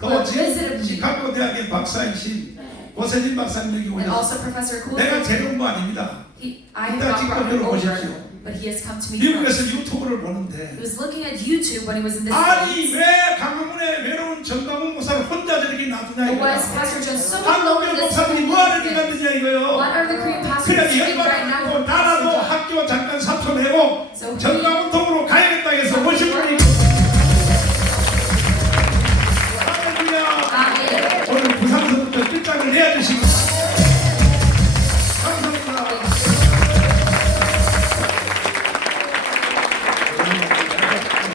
또 Well, 지금 visited me. 시카고 대학의 박사이신 고세진 박사님 여기 And 오셨어요. also Professor 내가 Coolidge. 데려온 거 아닙니다. I have 이따 not brought him 직접 over, 들어보십시오. but he has come to me 미국에서 first. 유튜브를 He 보는데 was looking at YouTube when he was in this 아니 place. 왜 강화문의 외로운 정강훈 목사를 혼자 저렇게 놔두냐 But why is 이거야. Pastor John so alone in 한국의 this 목사님이 뭐 하는 movement? 인간들이냐 이거요. What are the Korean pastors 그래서 doing right now? 열받아서 나라도 학교 잠깐 사표내고 So he- 정강훈통으로 가야겠다 해서 오신 분이 할렐루야. Amen. 오늘 부산서부터 끝장을 내야 되시고